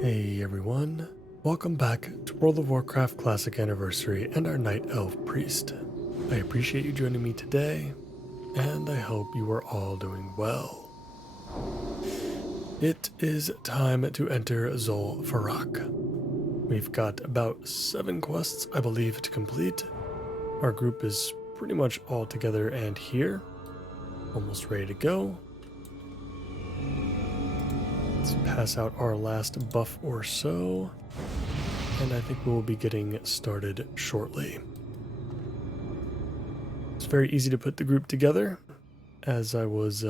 Hey everyone, welcome back to World of Warcraft Classic Anniversary and our Night Elf Priest. I appreciate you joining me today, and I hope you are all doing well. It is time to enter Zul'Farrak. We've got about 7 quests, I believe, to complete. Our group is pretty much all together and here, almost ready to go. Let's pass out our last buff or so, and I think we'll be getting started shortly. It's very easy to put the group together, as I was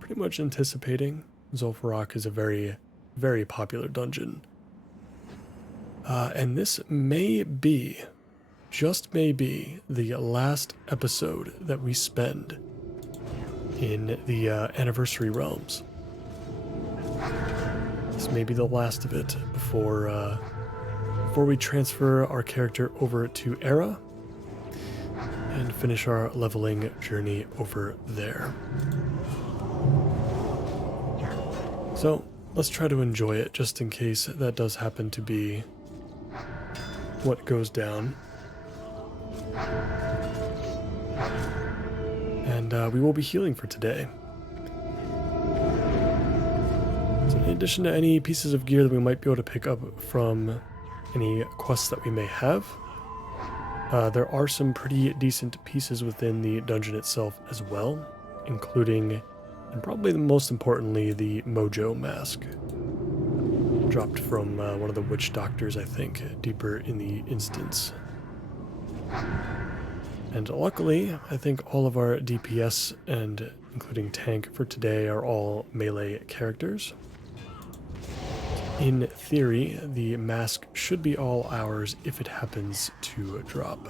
pretty much anticipating. Zul'Farrak is a very, very popular dungeon. And this may be, just may be, the last episode that we spend in the Anniversary Realms. This may be the last of it before we transfer our character over to Era and finish our leveling journey over there. So let's try to enjoy it, just in case that does happen to be what goes down. And we will be healing for today. In addition to any pieces of gear that we might be able to pick up from any quests that we may have, there are some pretty decent pieces within the dungeon itself as well, including, and probably the most importantly, the Mojo mask. Dropped from one of the witch doctors, I think, deeper in the instance. And luckily, I think all of our DPS and including tank for today are all melee characters. In theory, the mask should be all ours if it happens to drop.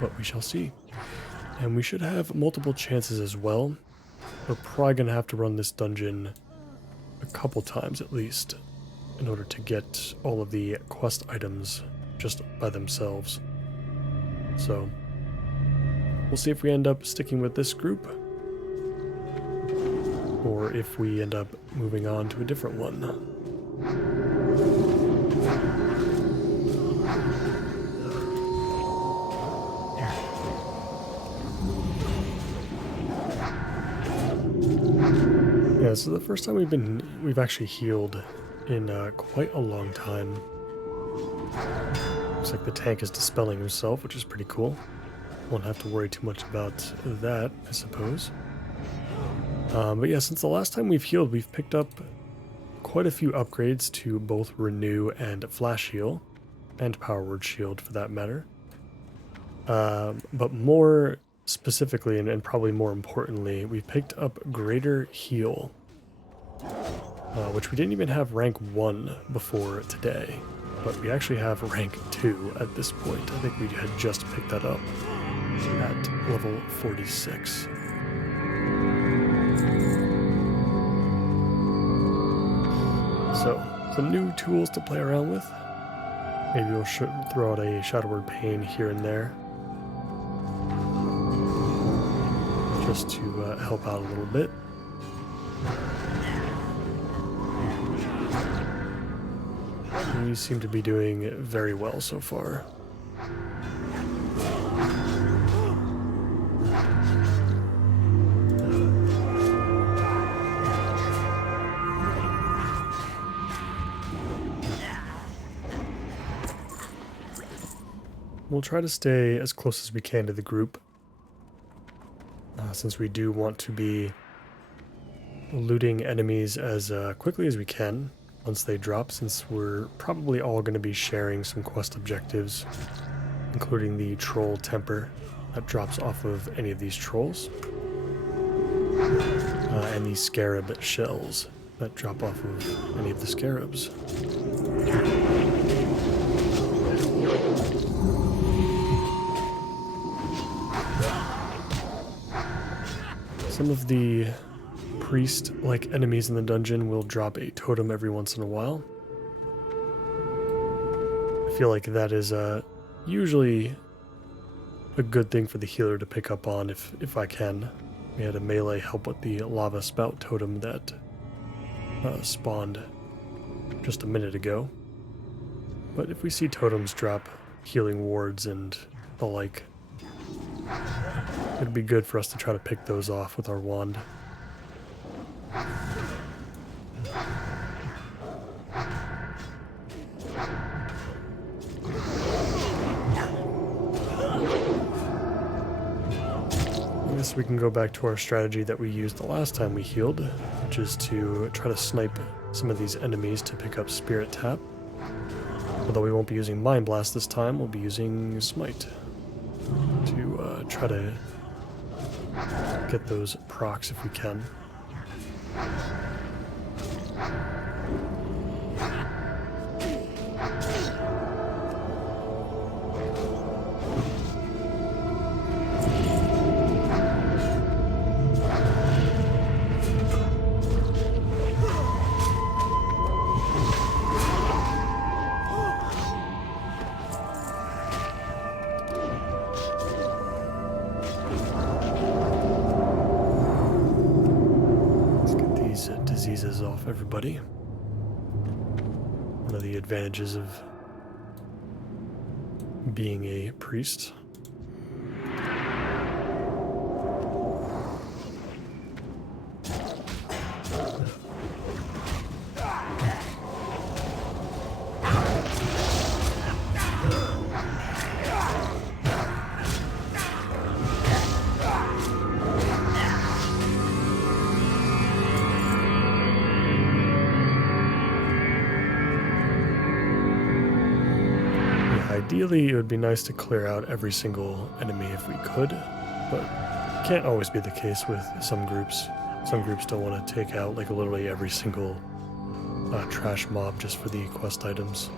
But we shall see. And we should have multiple chances as well. We're probably going to have to run this dungeon a couple times at least in order to get all of the quest items just by themselves. So we'll see if we end up sticking with this group, or if we end up moving on to a different one. Yeah, so the first time we've actually healed in quite a long time. Looks like the tank is dispelling himself, which is pretty cool. Won't have to worry too much about that, I suppose. But yeah, since the last time we've healed, we've picked up quite a few upgrades to both Renew and Flash Heal, and Power Word Shield for that matter. But more specifically, and probably more importantly, we've picked up Greater Heal, which we didn't even have rank 1 before today, but we actually have rank 2 at this point. I think we had just picked that up at level 46. So, some new tools to play around with. Maybe we'll throw out a Shadow Word Pain here and there, just to help out a little bit. We seem to be doing very well so far. We'll try to stay as close as we can to the group, since we do want to be looting enemies as quickly as we can once they drop, since we're probably all going to be sharing some quest objectives, including the Troll Temper that drops off of any of these trolls, and the Scarab Shells that drop off of any of the Scarabs. Some of the priest-like enemies in the dungeon will drop a totem every once in a while. I feel like that is usually a good thing for the healer to pick up on if I can. We had a melee help with the lava spout totem that spawned just a minute ago. But if we see totems drop healing wards and the like, it'd be good for us to try to pick those off with our wand. I guess we can go back to our strategy that we used the last time we healed, which is to try to snipe some of these enemies to pick up Spirit Tap. Although we won't be using Mind Blast this time, we'll be using Smite to try to get those procs if we can. Diseases off everybody. One of the advantages of being a priest. Ideally, it would be nice to clear out every single enemy if we could, but it can't always be the case with some groups. Some groups don't want to take out like literally every single trash mob just for the quest items.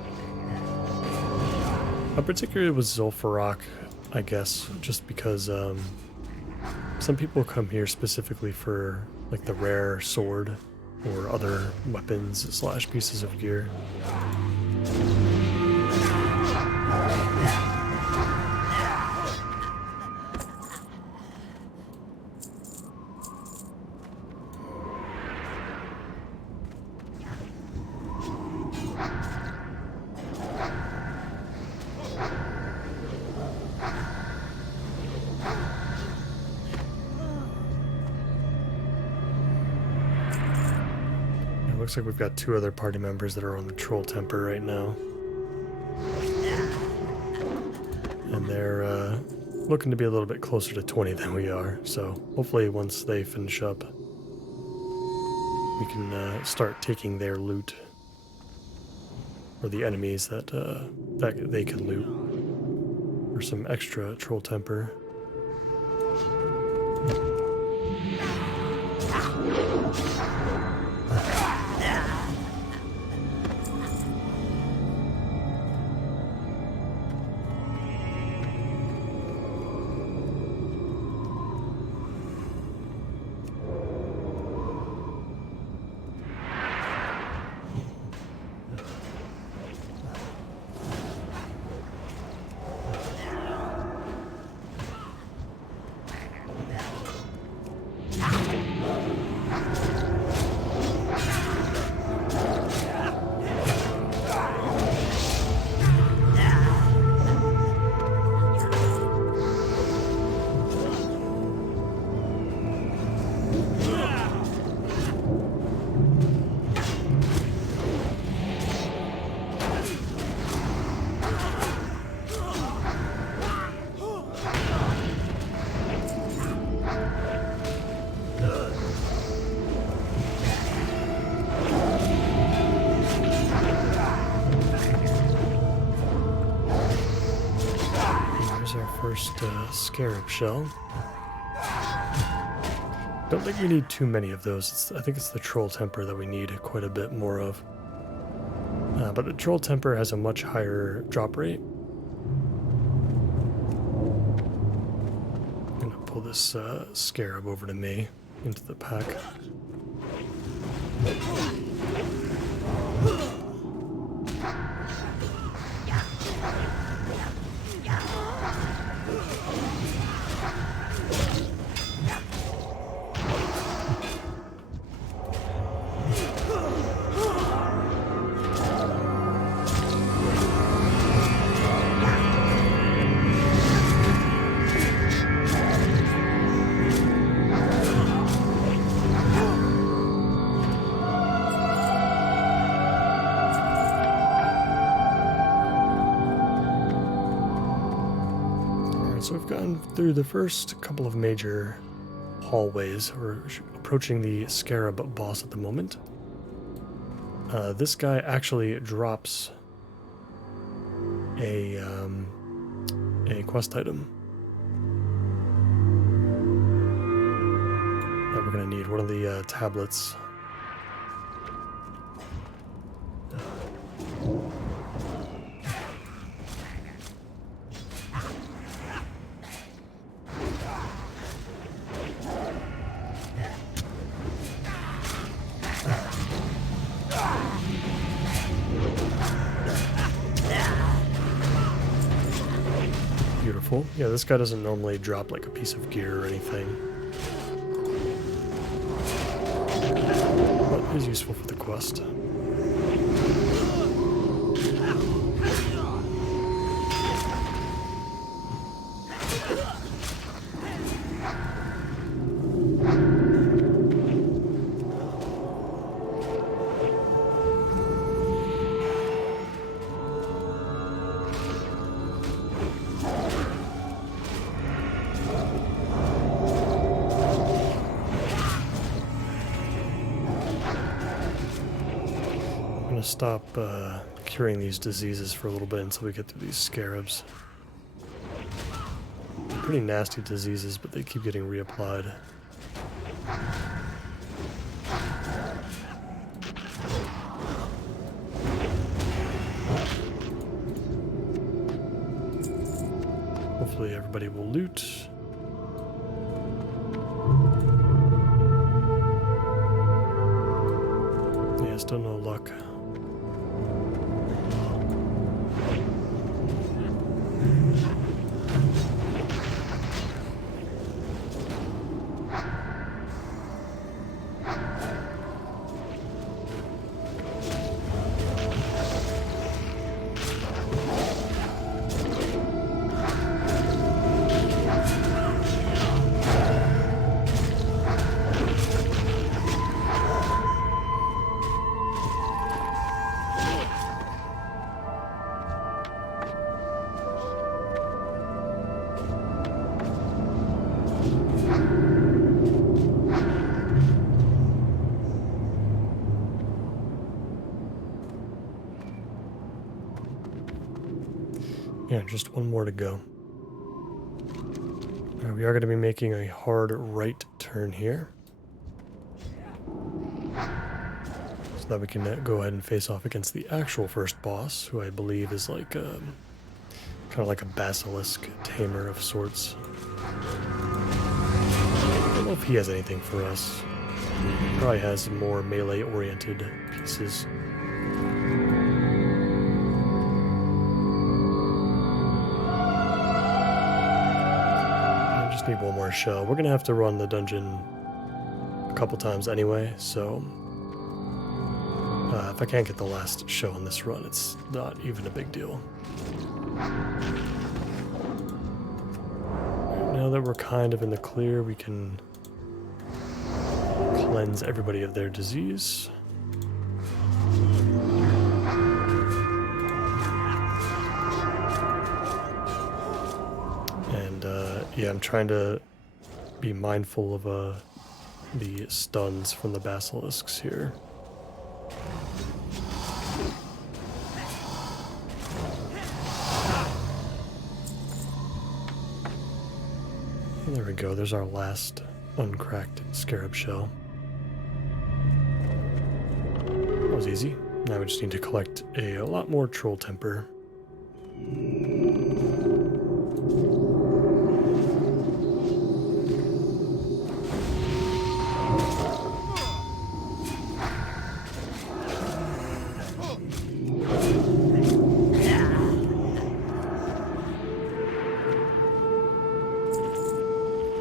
Particularly with Zul'Farrak, I guess, just because some people come here specifically for like the rare sword or other weapons / pieces of gear. Looks like we've got 2 other party members that are on the Troll Temper right now. And they're looking to be a little bit closer to 20 than we are, so hopefully once they finish up, we can start taking their loot. Or the enemies that they can loot. Or some extra Troll Temper. First scarab shell. Don't think we need too many of those. I think it's the Troll Temper that we need quite a bit more of. But the Troll Temper has a much higher drop rate. I'm gonna pull this scarab over to me into the pack. so we've gone through the first couple of major hallways. We're approaching the Scarab boss at the moment. This guy actually drops a quest item that we're going to need. One of the tablets. Beautiful. Yeah, this guy doesn't normally drop like a piece of gear or anything, but is useful for the quest. Stop curing these diseases for a little bit until we get through these scarabs. Pretty nasty diseases, but they keep getting reapplied. Hopefully everybody will loot. Yeah, still no luck. Yeah, just one more to go. We are going to be making a hard right turn here, so that we can go ahead and face off against the actual first boss, who I believe is like kind of like a basilisk tamer of sorts. I don't know if he has anything for us. He probably has more melee-oriented pieces. Need one more shell. We're gonna have to run the dungeon a couple times anyway, so if I can't get the last shell in this run, it's not even a big deal. Now that we're kind of in the clear, we can cleanse everybody of their disease. Yeah, I'm trying to be mindful of the stuns from the basilisks here. And there we go, there's our last uncracked scarab shell. That was easy. Now we just need to collect a lot more troll temper.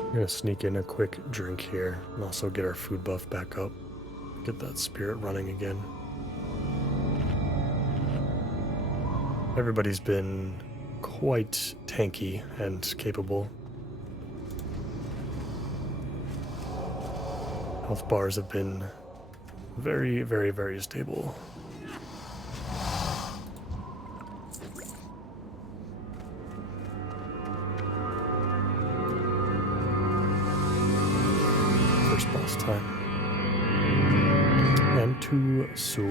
I'm gonna sneak in a quick drink here and also get our food buff back up. Get that spirit running again. Everybody's been quite tanky and capable. Health bars have been very, very, very stable. to Sul.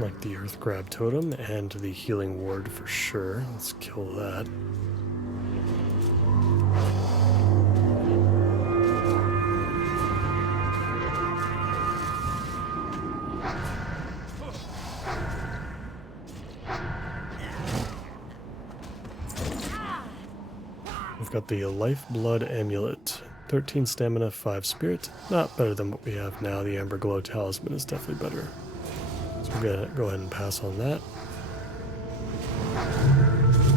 Like the Earth Grab Totem and the Healing Ward for sure. Let's kill that. We've got the Lifeblood Amulet. 13 stamina, 5 spirit. Not better than what we have now. The Amber Glow Talisman is definitely better. So we're gonna go ahead and pass on that.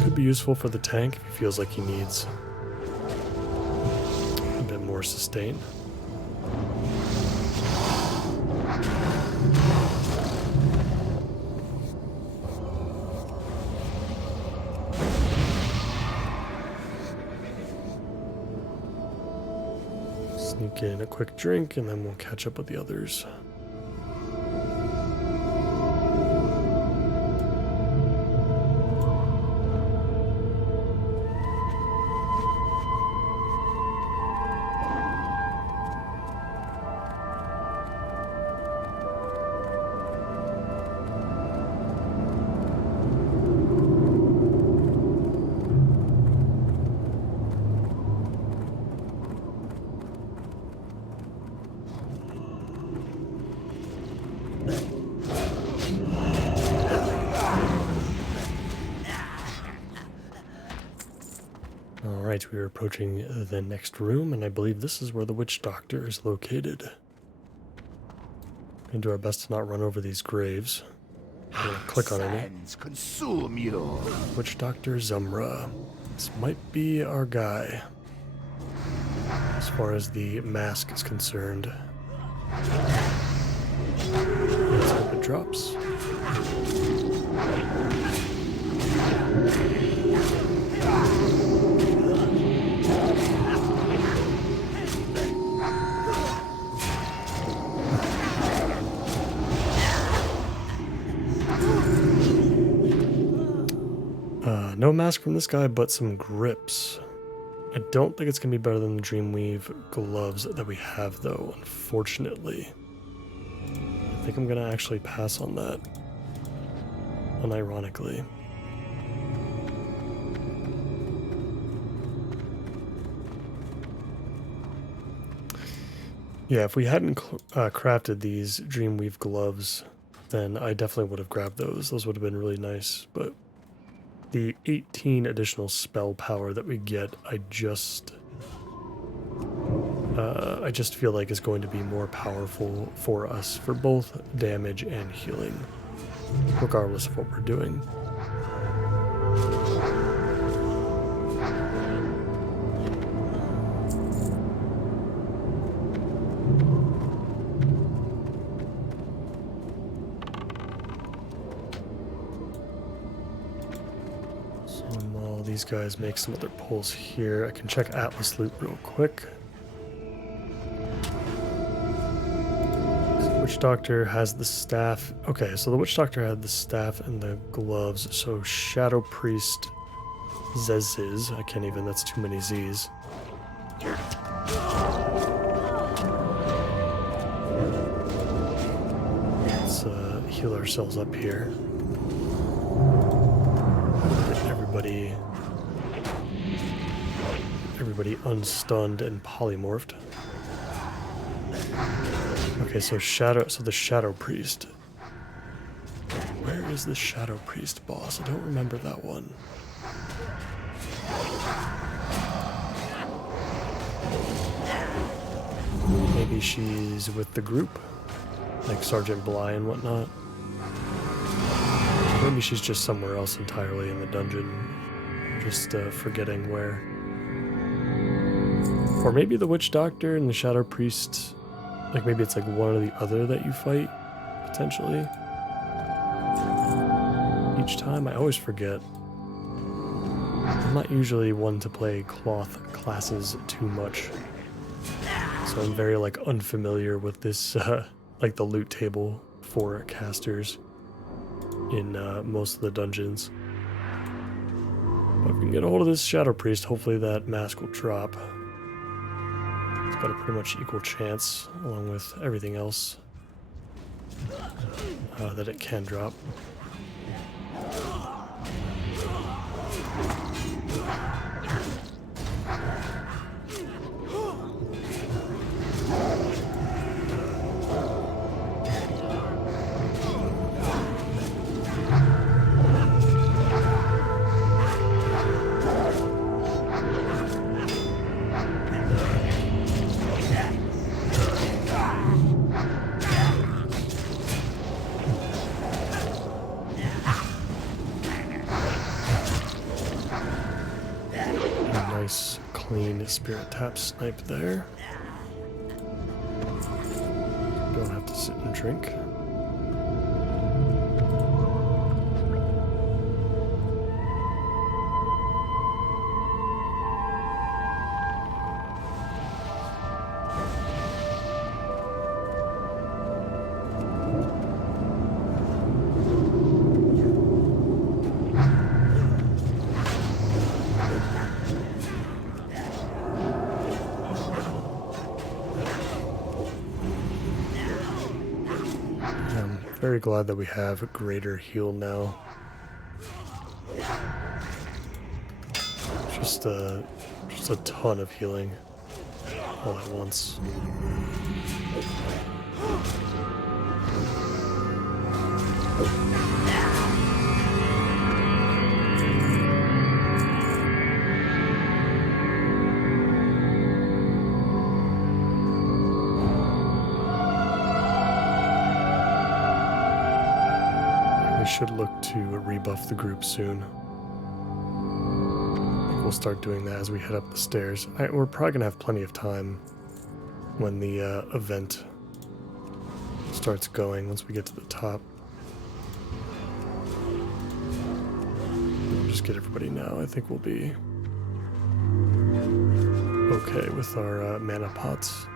Could be useful for the tank if he feels like he needs a bit more sustain. Sneak in a quick drink and then we'll catch up with the others. Alright, we are approaching the next room, and I believe this is where the Witch Doctor is located. We're going to do our best to not run over these graves. I'm going to click on it. Consume you. Witch Doctor Zumra. This might be our guy, as far as the mask is concerned. Let's hope it drops. No mask from this guy, but some grips. I don't think it's going to be better than the Dreamweave gloves that we have, though, unfortunately. I think I'm going to actually pass on that, unironically. Yeah, if we hadn't crafted these Dreamweave gloves, then I definitely would have grabbed those. Those would have been really nice, but the 18 additional spell power that we get, I just feel like is going to be more powerful for us for both damage and healing, regardless of what we're doing. These guys make some other pulls here. I can check AtlasLoot real quick. So the Witch Doctor has the staff. Okay, so the Witch Doctor had the staff and the gloves. So Shadow Priest Zeziz. I can't even, that's too many Z's. Let's heal ourselves up here. Everybody unstunned and polymorphed. Okay, so the Shadow Priest. Where is the Shadow Priest boss? I don't remember that one. Maybe she's with the group, like Sergeant Bly and whatnot. Maybe she's just somewhere else entirely in the dungeon, just forgetting where. Or maybe the Witch Doctor and the Shadow Priest, like maybe it's like one or the other that you fight, potentially. Each time, I always forget. I'm not usually one to play cloth classes too much, so I'm very like unfamiliar with this like the loot table for casters in most of the dungeons. But if we can get a hold of this Shadow Priest, hopefully that mask will drop. It's got a pretty much equal chance, along with everything else that it can drop. Nice, clean spirit tap snipe there. Don't have to sit and drink. Very glad that we have a greater heal now. Just a ton of healing all at once. We should look to rebuff the group soon. I think we'll start doing that as we head up the stairs. We're probably going to have plenty of time when the event starts going, once we get to the top. We'll just get everybody now. I think we'll be okay with our mana pots.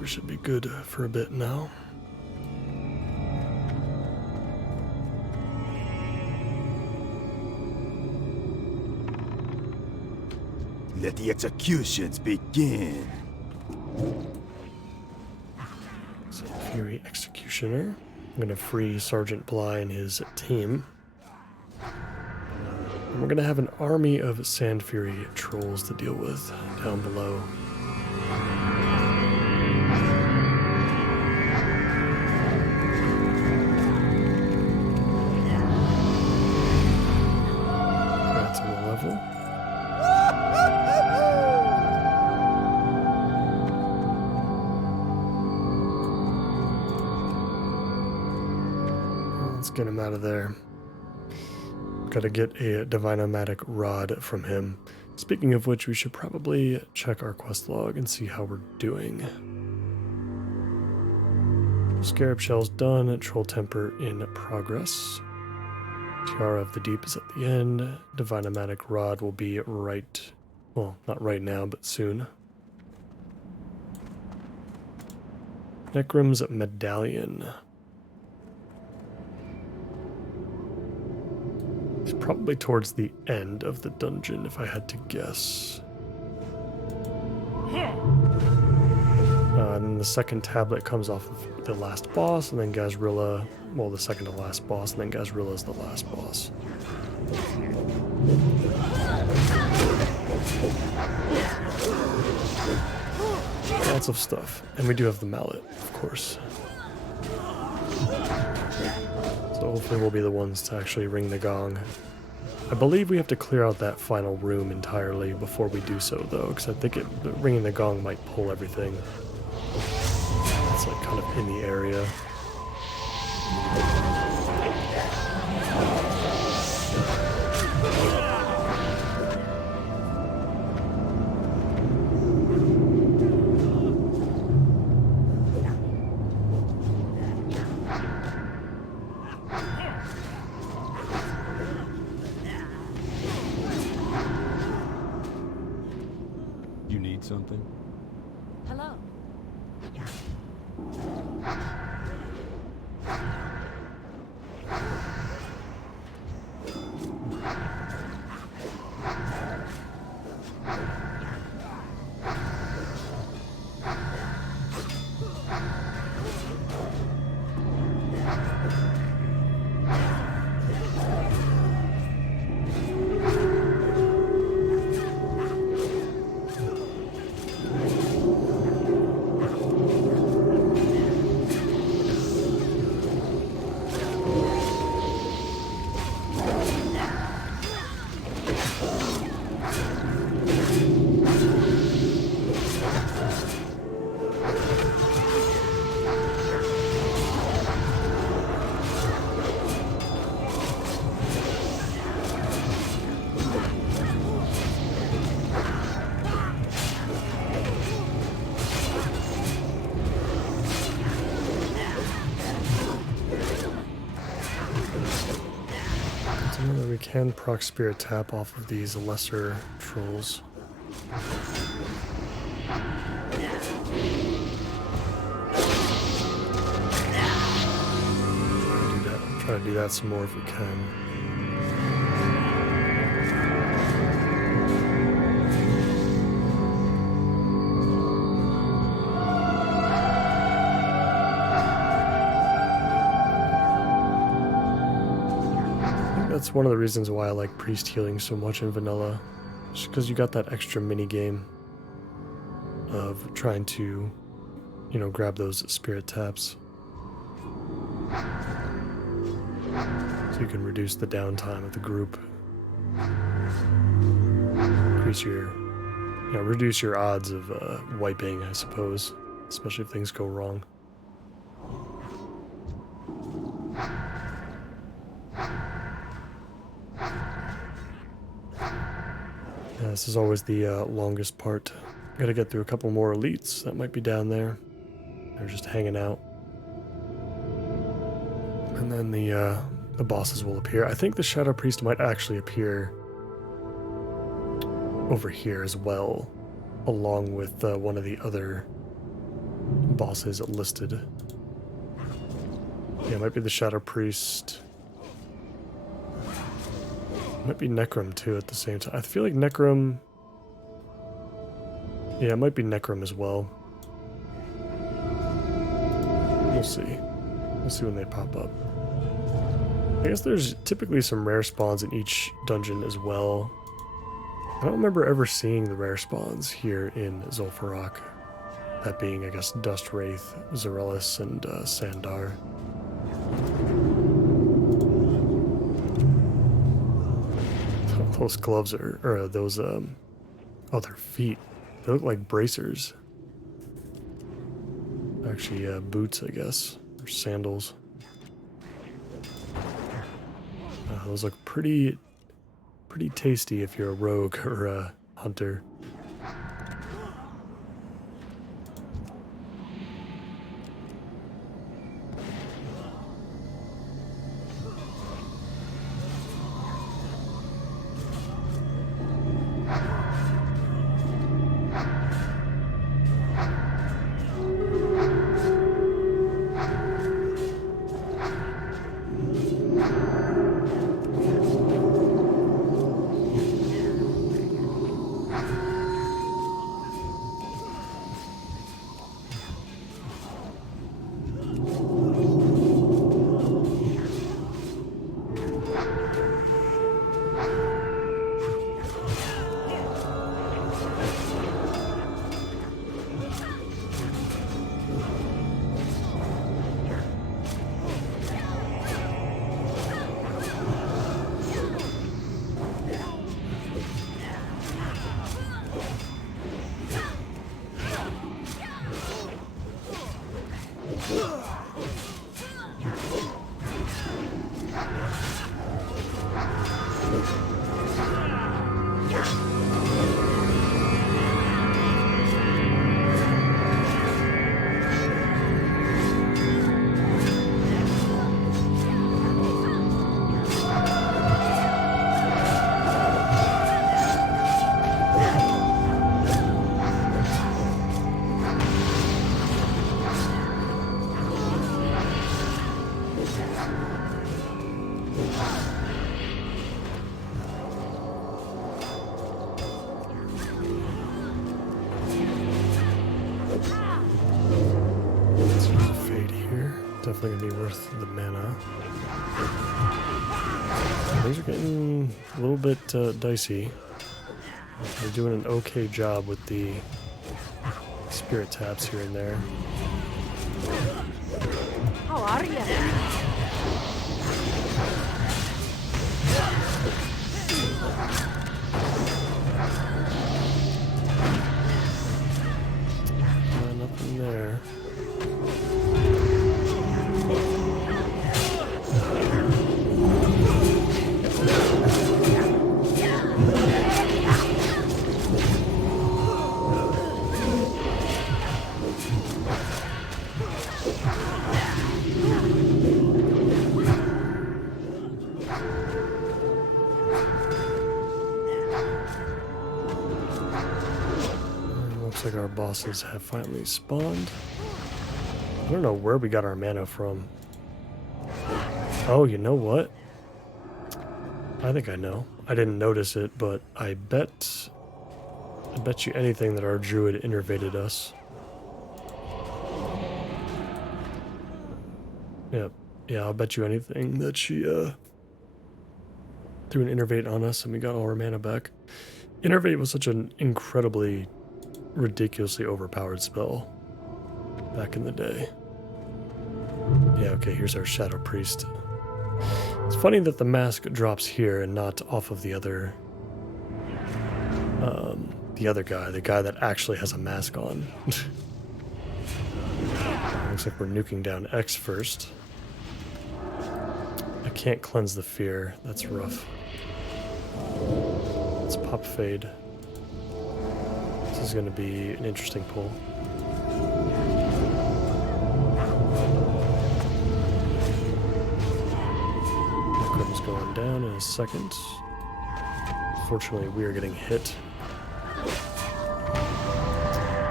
We should be good for a bit now. Let the executions begin. So, Fury Executioner. I'm going to free Sergeant Bly and his team. And we're going to have an army of Sand Fury trolls to deal with down below. Get him out of there. Gotta get a Divinomatic Rod from him. Speaking of which, we should probably check our quest log and see how we're doing. Scarab Shell's done. Troll Temper in progress. Tiara of the Deep is at the end. Divinomatic Rod will be right... well, not right now, but soon. Necrum's Medallion. It's probably towards the end of the dungeon, if I had to guess. And then the the second tablet comes off of the last boss, and then Gazrilla, well, the second to last boss, and then Gazrilla is the last boss. Lots of stuff. And we do have the mallet, of course. So hopefully we'll be the ones to actually ring the gong. I believe we have to clear out that final room entirely before we do so, though, because I think ringing the gong might pull everything. It's like kind of in the area. You need something? Hello. We can proc spirit tap off of these lesser trolls. Try to do that some more if we can. That's one of the reasons why I like priest healing so much in vanilla, just because you got that extra mini game of trying to, you know, grab those spirit taps, so you can reduce the downtime of the group, increase your, you know, reduce your odds of wiping, I suppose, especially if things go wrong. This is always the longest part. Gotta get through a couple more elites that might be down there. They're just hanging out. And then the bosses will appear. I think the Shadow Priest might actually appear over here as well, along with one of the other bosses listed. Yeah, it might be the Shadow Priest. Might be Necrom too at the same time. I feel like Necrom... Yeah, it might be Necrom as well. We'll see. We'll see when they pop up. I guess there's typically some rare spawns in each dungeon as well. I don't remember ever seeing the rare spawns here in Zul'Farrak. That being, I guess, Dust Wraith, Zarellis, and Sandar. Those gloves are, or those, oh, their feet. They look like bracers. Actually, boots, I guess, or sandals. Those look pretty tasty if you're a rogue or a hunter. Definitely gonna be worth the mana. Things are getting a little bit dicey. They're doing an okay job with the spirit taps here and there. How are you? Nothing there. Looks like our bosses have finally spawned. I don't know where we got our mana from. Oh, you know what? I think I know. I didn't notice it, but I bet you anything that our druid innervated us. Yep. Yeah, I'll bet you anything that she threw an innervate on us and we got all our mana back. Innervate was such an incredibly, ridiculously overpowered spell back in the day. Yeah, okay, here's our Shadow Priest. It's funny that the mask drops here and not off of the other guy, the guy that actually has a mask on. Looks like we're nuking down X first. I can't cleanse the fear. That's rough. Let's pop Fade. This is going to be an interesting pull. Necrum's going down in a second. Fortunately, we are getting hit.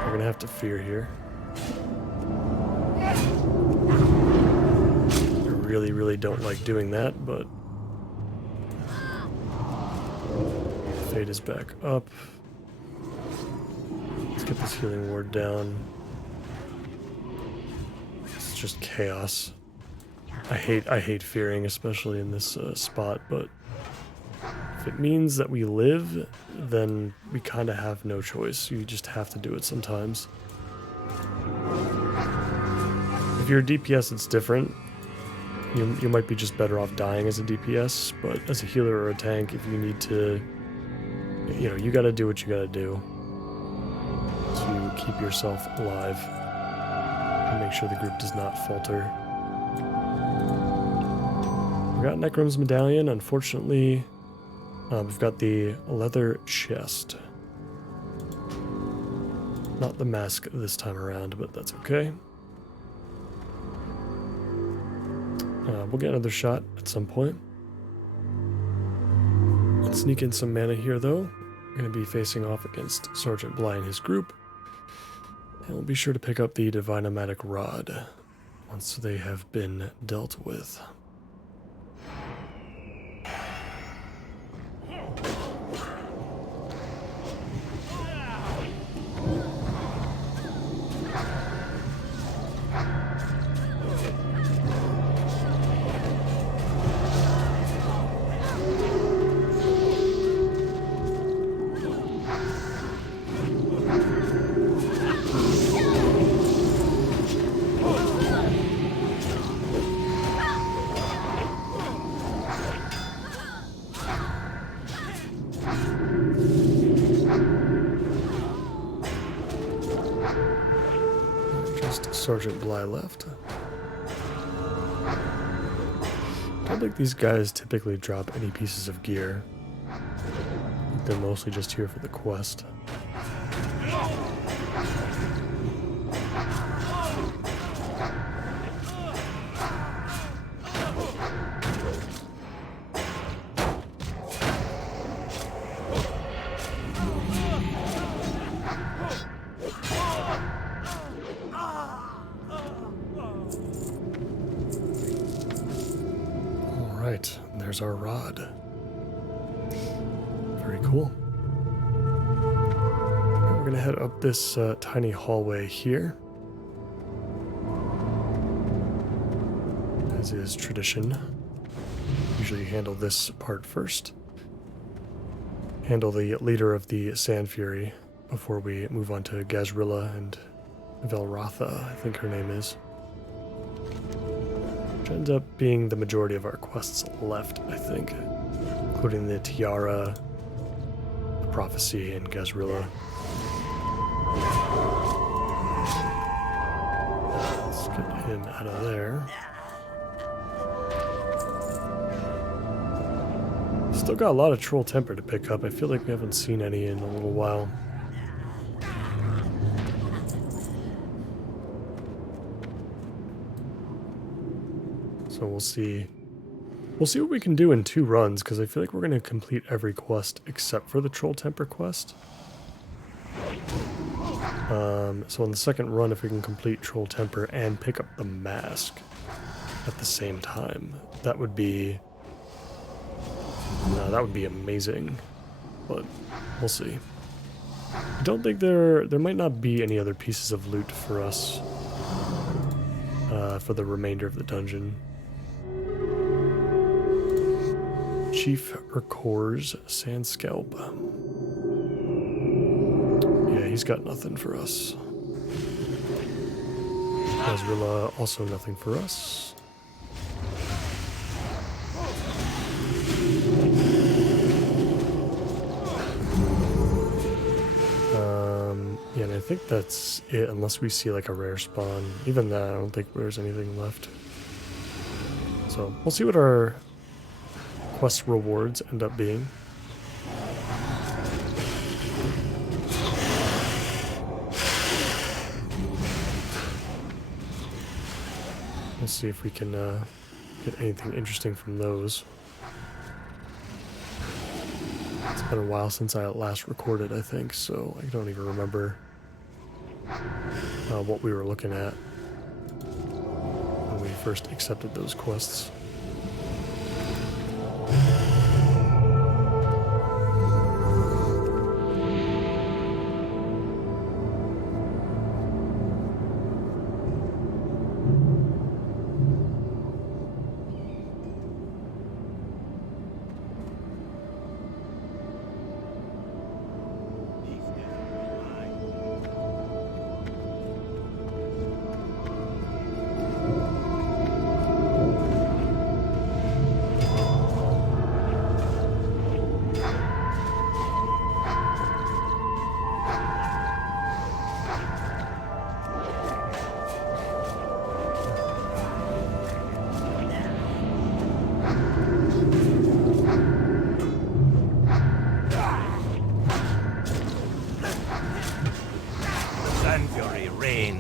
We're going to have to fear here. I really don't like doing that, but Fade is back up. Let's get this healing ward down. It's just chaos. I hate fearing, especially in this spot, but if it means that we live, then we kind of have no choice. You just have to do it sometimes. If you're a DPS, it's different. You might be just better off dying as a DPS, but as a healer or a tank, if you need to, you gotta do what you gotta do to keep yourself alive and make sure the group does not falter. We got Necrum's medallion. Unfortunately, we've got the leather chest. Not the mask this time around, but that's okay. We'll get another shot at some point. Let's sneak in some mana here, though. We're going to be facing off against Sergeant Bly and his group. And we'll be sure to pick up the Divinomatic Rod once they have been dealt with. Sergeant Bly left. I don't think these guys typically drop any pieces of gear. I think they're mostly just here for the quest. There's our rod. Very cool. We're going to head up this tiny hallway here. as is tradition. Usually handle this part first. Handle the leader of the Sand Fury before we move on to Gazrilla and Velratha, I think her name is. Which ends up being the majority of our quests left, I think. Including the Tiara, the Prophecy, and Gazrilla. Let's get him out of there. Still got a lot of Troll Temper to pick up. I feel like we haven't seen any in a little while. So we'll see. We'll see what we can do in 2 runs, because I feel like we're going to complete every quest except for the Troll Temper quest. So on the second run, if we can complete Troll Temper and pick up the mask at the same time, that would be amazing. But we'll see. I don't think there might not be any other pieces of loot for us for the remainder of the dungeon. Chief Urkor's Sand Scalp. Yeah, he's got nothing for us. Gazrilla, also nothing for us. Yeah, and I think that's it, unless we see like a rare spawn. Even that, I don't think there's anything left. So, we'll see what our quest rewards end up being. Let's see if we can get anything interesting from those. It's been a while since I last recorded, I think, so I don't even remember what we were looking at when we first accepted those quests.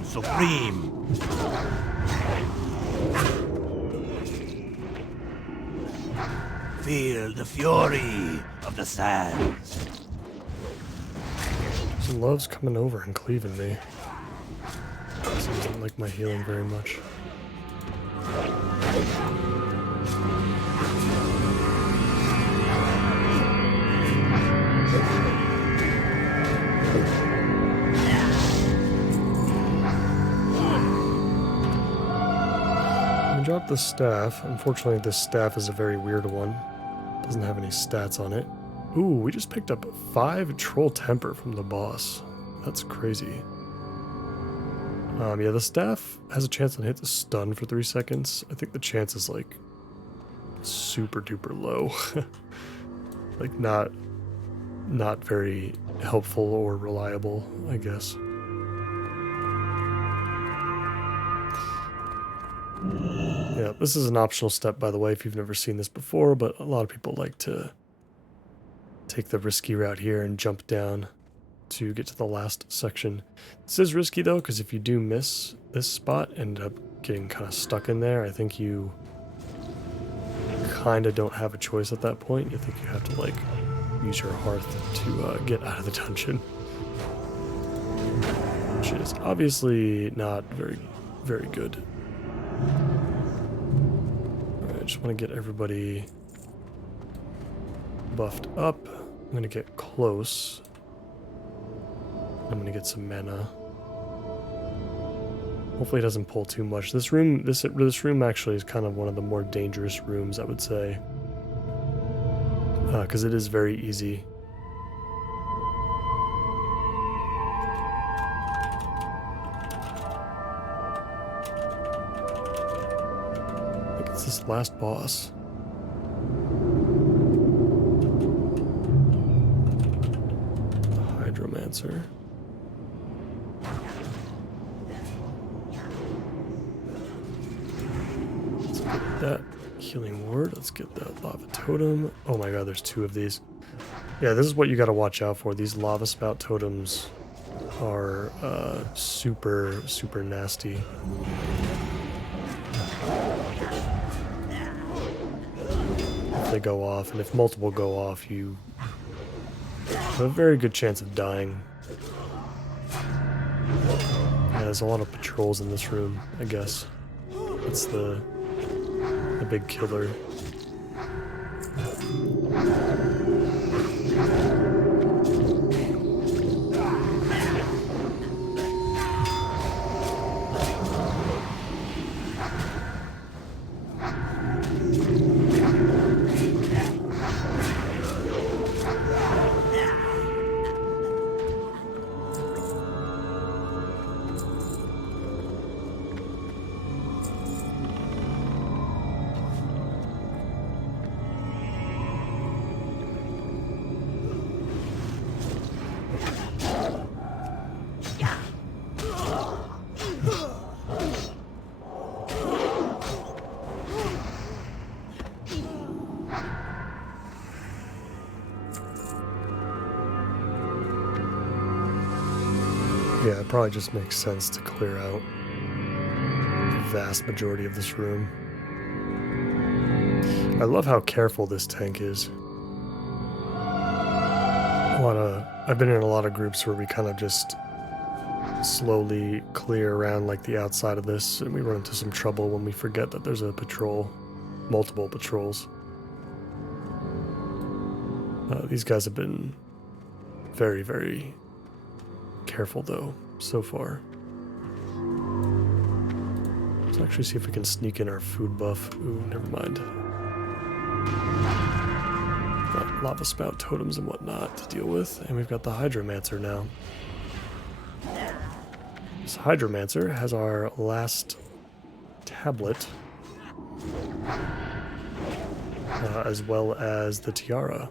Supreme. Feel the fury of the sands. She loves coming over and cleaving me. She doesn't like my healing very much. Drop the staff. Unfortunately, this staff is a very weird one. Doesn't have any stats on it. Ooh, we just picked up 5 Troll Temper from the boss. That's crazy. Yeah, the staff has a chance to hit the stun for 3 seconds. I think the chance is like super duper low. Like not very helpful or reliable, I guess. Yeah, this is an optional step, by the way, if you've never seen this before, but a lot of people like to take the risky route here and jump down to get to the last section. This is risky, though, because if you do miss this spot, end up getting kind of stuck in there, I think you kind of don't have a choice at that point. You think you have to, like, use your hearth to get out of the dungeon. Which is obviously not very, very good. I just want to get everybody buffed up. I'm going to get close. I'm going to get some mana. Hopefully it doesn't pull too much. This room actually is kind of one of the more dangerous rooms, I would say. Because it is very easy. I think it's this last boss. The Hydromancer. Let's get that healing word. Let's get that lava totem. Oh my god, there's 2 of these. Yeah, this is what you got to watch out for. These lava spout totems are super, super nasty. If they go off, and if multiple go off, you have a very good chance of dying. Yeah, there's a lot of patrols in this room, I guess. That's the big killer. Yeah, it probably just makes sense to clear out the vast majority of this room. I love how careful this tank is. I've been in a lot of groups where we kind of just slowly clear around like the outside of this, and we run into some trouble when we forget that there's a patrol, multiple patrols. These guys have been very, very careful though, so far. Let's actually see if we can sneak in our food buff. Ooh, never mind. Got lava spout totems and whatnot to deal with, and we've got the Hydromancer now. This Hydromancer has our last tablet, as well as the tiara.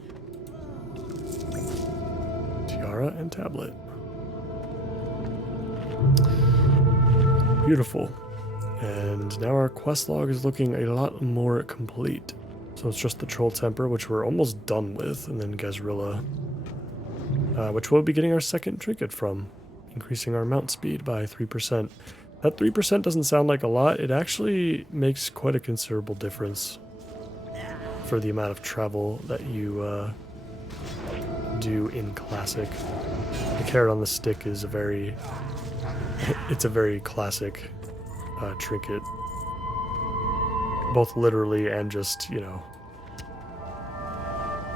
Tiara and tablet. Beautiful. And now our quest log is looking a lot more complete. So it's just the Troll Temper, which we're almost done with, and then Gazrilla, which we'll be getting our second trinket from, increasing our mount speed by 3%. That 3% doesn't sound like a lot. It actually makes quite a considerable difference for the amount of travel that you do in Classic. The carrot on the stick is it's a very classic trinket, both literally and just, you know,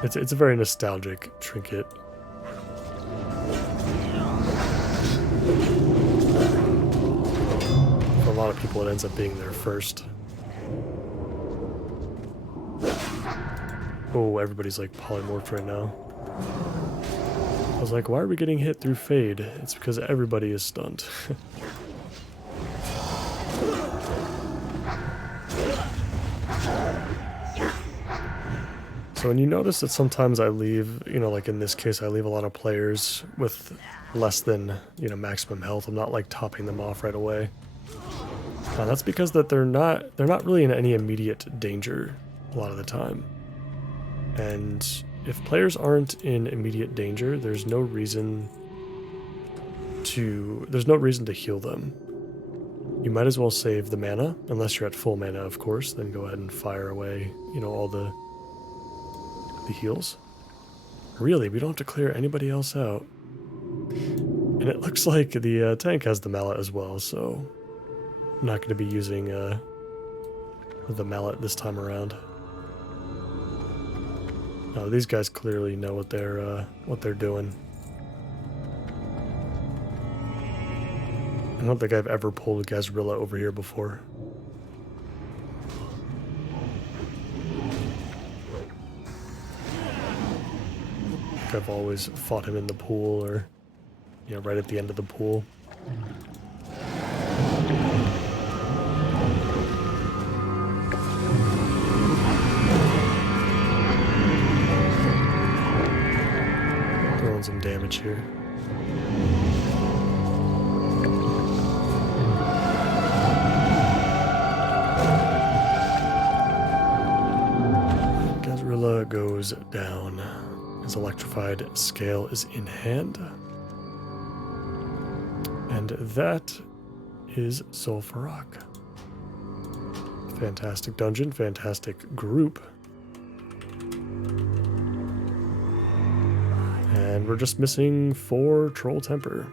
it's a very nostalgic trinket. For a lot of people, it ends up being their first. Oh, everybody's like polymorphed right now. I was like, why are we getting hit through Fade? It's because everybody is stunned. So when you notice that sometimes I leave, you know, like in this case, I leave a lot of players with less than, you know, maximum health. I'm not like topping them off right away. That's because that they're not really in any immediate danger a lot of the time. And if players aren't in immediate danger, there's no reason to heal them. You might as well save the mana, unless you're at full mana, of course, then go ahead and fire away, you know, all the heals. Really, we don't have to clear anybody else out. And it looks like the tank has the mallet as well, so I'm not going to be using the mallet this time around. Oh, these guys clearly know what they're doing. I don't think I've ever pulled a Gazrilla over here before. I think I've always fought him in the pool or, you know, right at the end of the pool. Throwing some damage here. Gazrilla goes down. His electrified scale is in hand. And that is Zul'Farrak. Fantastic dungeon, fantastic group. And we're just missing 4 Troll Temper.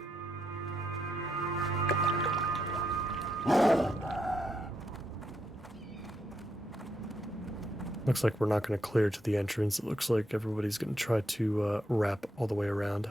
Looks like we're not going to clear to the entrance. It looks like everybody's going to try to wrap all the way around.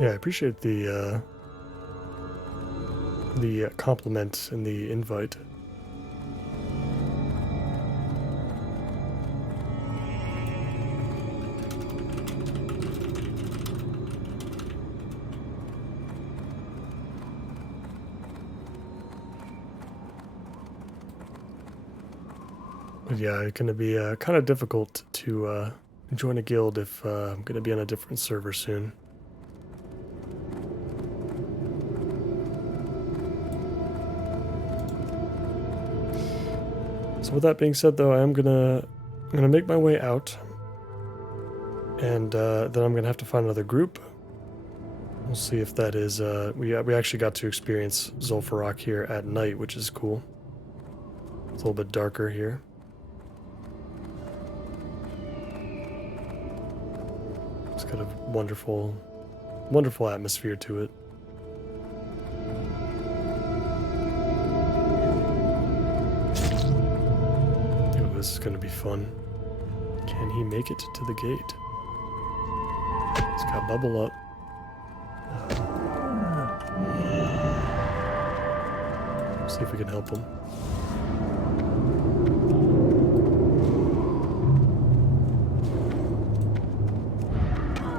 Yeah, I appreciate the compliment and the invite. But yeah, it's going to be kind of difficult to join a guild if I'm going to be on a different server soon. So with that being said, though, I'm gonna make my way out, and then I'm gonna have to find another group. We'll see if that is. We actually got to experience Zul'Farrak here at night, which is cool. It's a little bit darker here. It's got a wonderful, wonderful atmosphere to it. This is going to be fun. Can he make it to the gate? It's got bubble up. See if we can help him.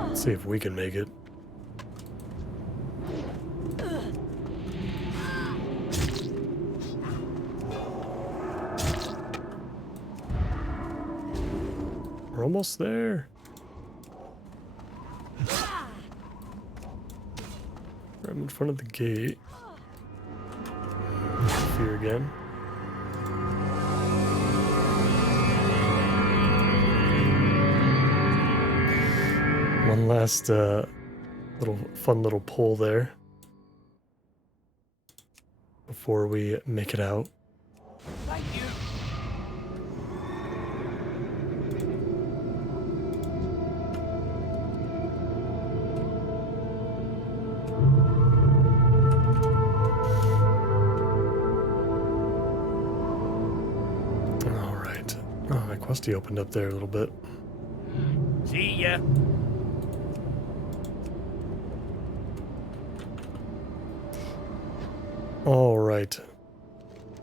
Let's see if we can make it. We're almost there. I'm in front of the gate. Fear again. One last fun little pull there before we make it out. Thank you. Questy opened up there a little bit. See ya. All right.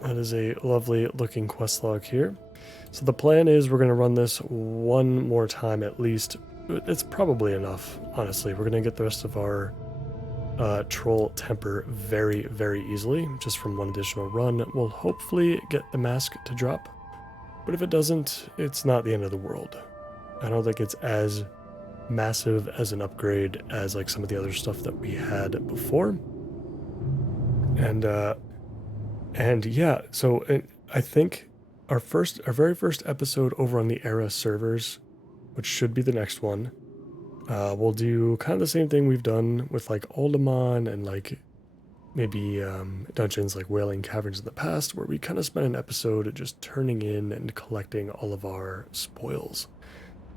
That is a lovely looking quest log here. So the plan is we're going to run this one more time at least. It's probably enough, honestly. We're going to get the rest of our troll temper very, very easily, just from one additional run. We'll hopefully get the mask to drop. But if it doesn't, it's not the end of the world. I don't think it's as massive as an upgrade as like some of the other stuff that we had before. And yeah, so I think our very first episode over on the Era servers which should be the next one. We'll do kind of the same thing we've done with like Alderman and like maybe dungeons like Wailing Caverns in the past, where we kind of spent an episode just turning in and collecting all of our spoils,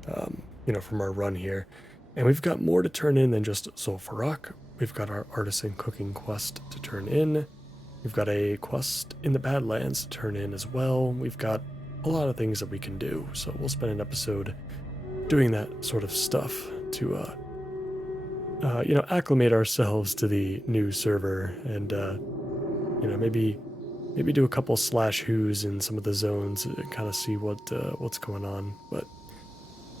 from our run here. And we've got more to turn in than just Zul'Farrak. We've got our artisan cooking quest to turn in. We've got a quest in the Badlands to turn in as well. We've got a lot of things that we can do, so we'll spend an episode doing that sort of stuff to acclimate ourselves to the new server, and maybe do a couple /who's in some of the zones and kind of see what's going on. But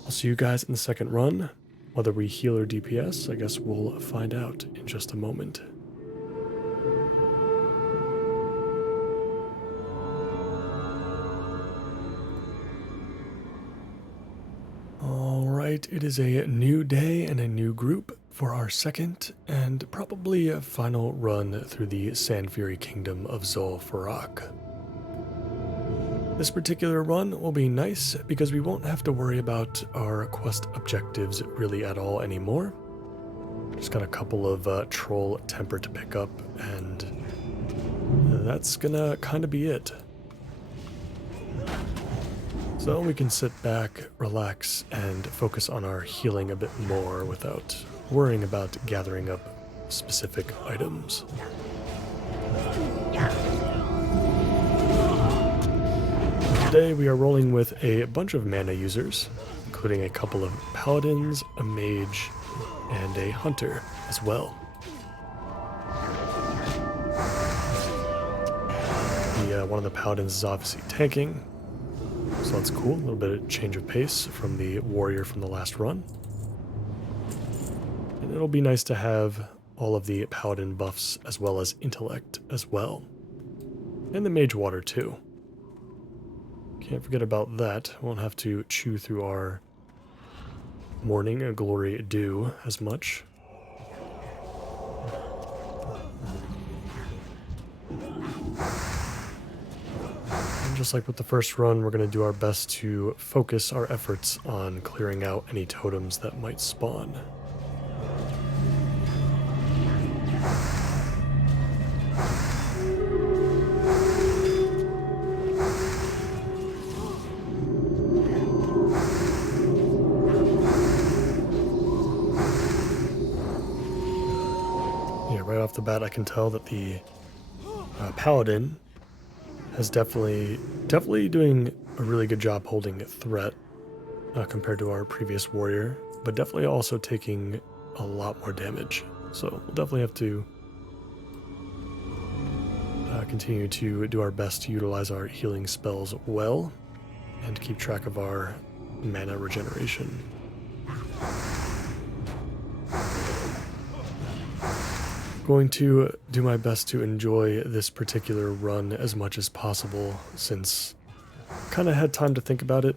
I'll see you guys in the second run. Whether we heal or DPS, I guess we'll find out in just a moment. Alright, it is a new day and a new group for our second and probably a final run through the Sand Fury Kingdom of Zul'Farrak. This particular run will be nice because we won't have to worry about our quest objectives really at all anymore. Just got a couple of troll temper to pick up, and that's gonna kind of be it. So we can sit back, relax, and focus on our healing a bit more without worrying about gathering up specific items. Today we are rolling with a bunch of mana users, including a couple of paladins, a mage, and a hunter as well. One of the paladins is obviously tanking, so that's cool. A little bit of change of pace from the warrior from the last run. And it'll be nice to have all of the paladin buffs as well as intellect as well. And the mage water too. Can't forget about that. Won't have to chew through our morning glory dew as much. And just like with the first run, we're going to do our best to focus our efforts on clearing out any totems that might spawn. Right off the bat, I can tell that the paladin is definitely doing a really good job holding threat compared to our previous warrior, but definitely also taking a lot more damage. So we'll definitely have to continue to do our best to utilize our healing spells well and keep track of our mana regeneration. Going to do my best to enjoy this particular run as much as possible, since I kind of had time to think about it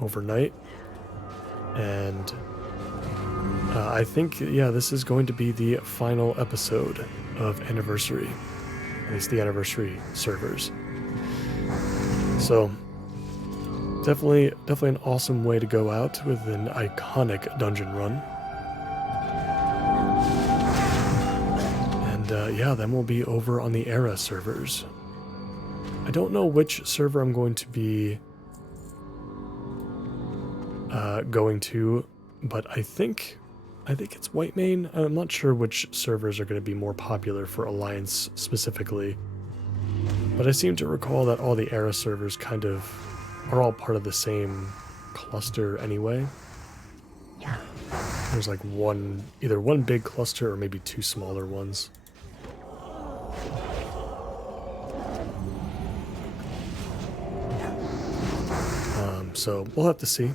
overnight, and I think, this is going to be the final episode of Anniversary, at least the Anniversary servers. So definitely an awesome way to go out with an iconic dungeon run. And then we'll be over on the Era servers. I don't know which server I'm going to be going to, but I think it's Whitemane. I'm not sure which servers are going to be more popular for Alliance specifically, but I seem to recall that all the Era servers kind of are all part of the same cluster anyway. There's like either one big cluster or maybe two smaller ones. So we'll have to see.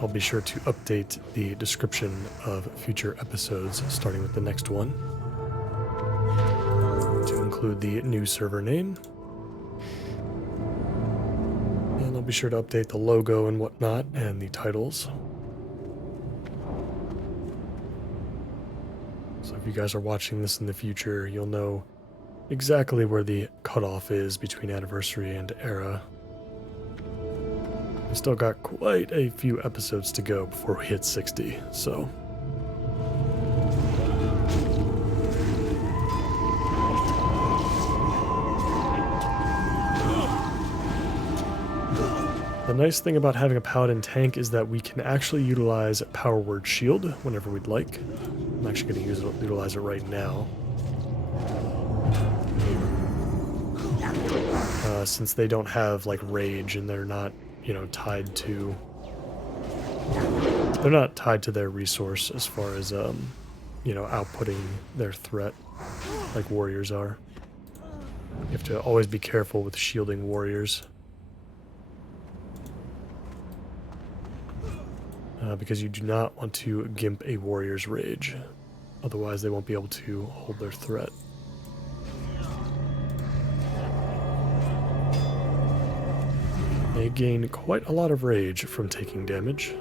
I'll be sure to update the description of future episodes, starting with the next one, to include the new server name. And I'll be sure to update the logo and whatnot, and the titles. So if you guys are watching this in the future, you'll know exactly where the cutoff is between Anniversary and Era. We still got quite a few episodes to go before we hit 60, so... The nice thing about having a paladin tank is that we can actually utilize Power Word Shield whenever we'd like. I'm actually going to utilize it right now. Since they don't have like rage and they're not, you know, tied to... They're not tied to their resource as far as, you know, outputting their threat like warriors are. You have to always be careful with shielding warriors. Because you do not want to gimp a warrior's rage. Otherwise they won't be able to hold their threat. They gain quite a lot of rage from taking damage.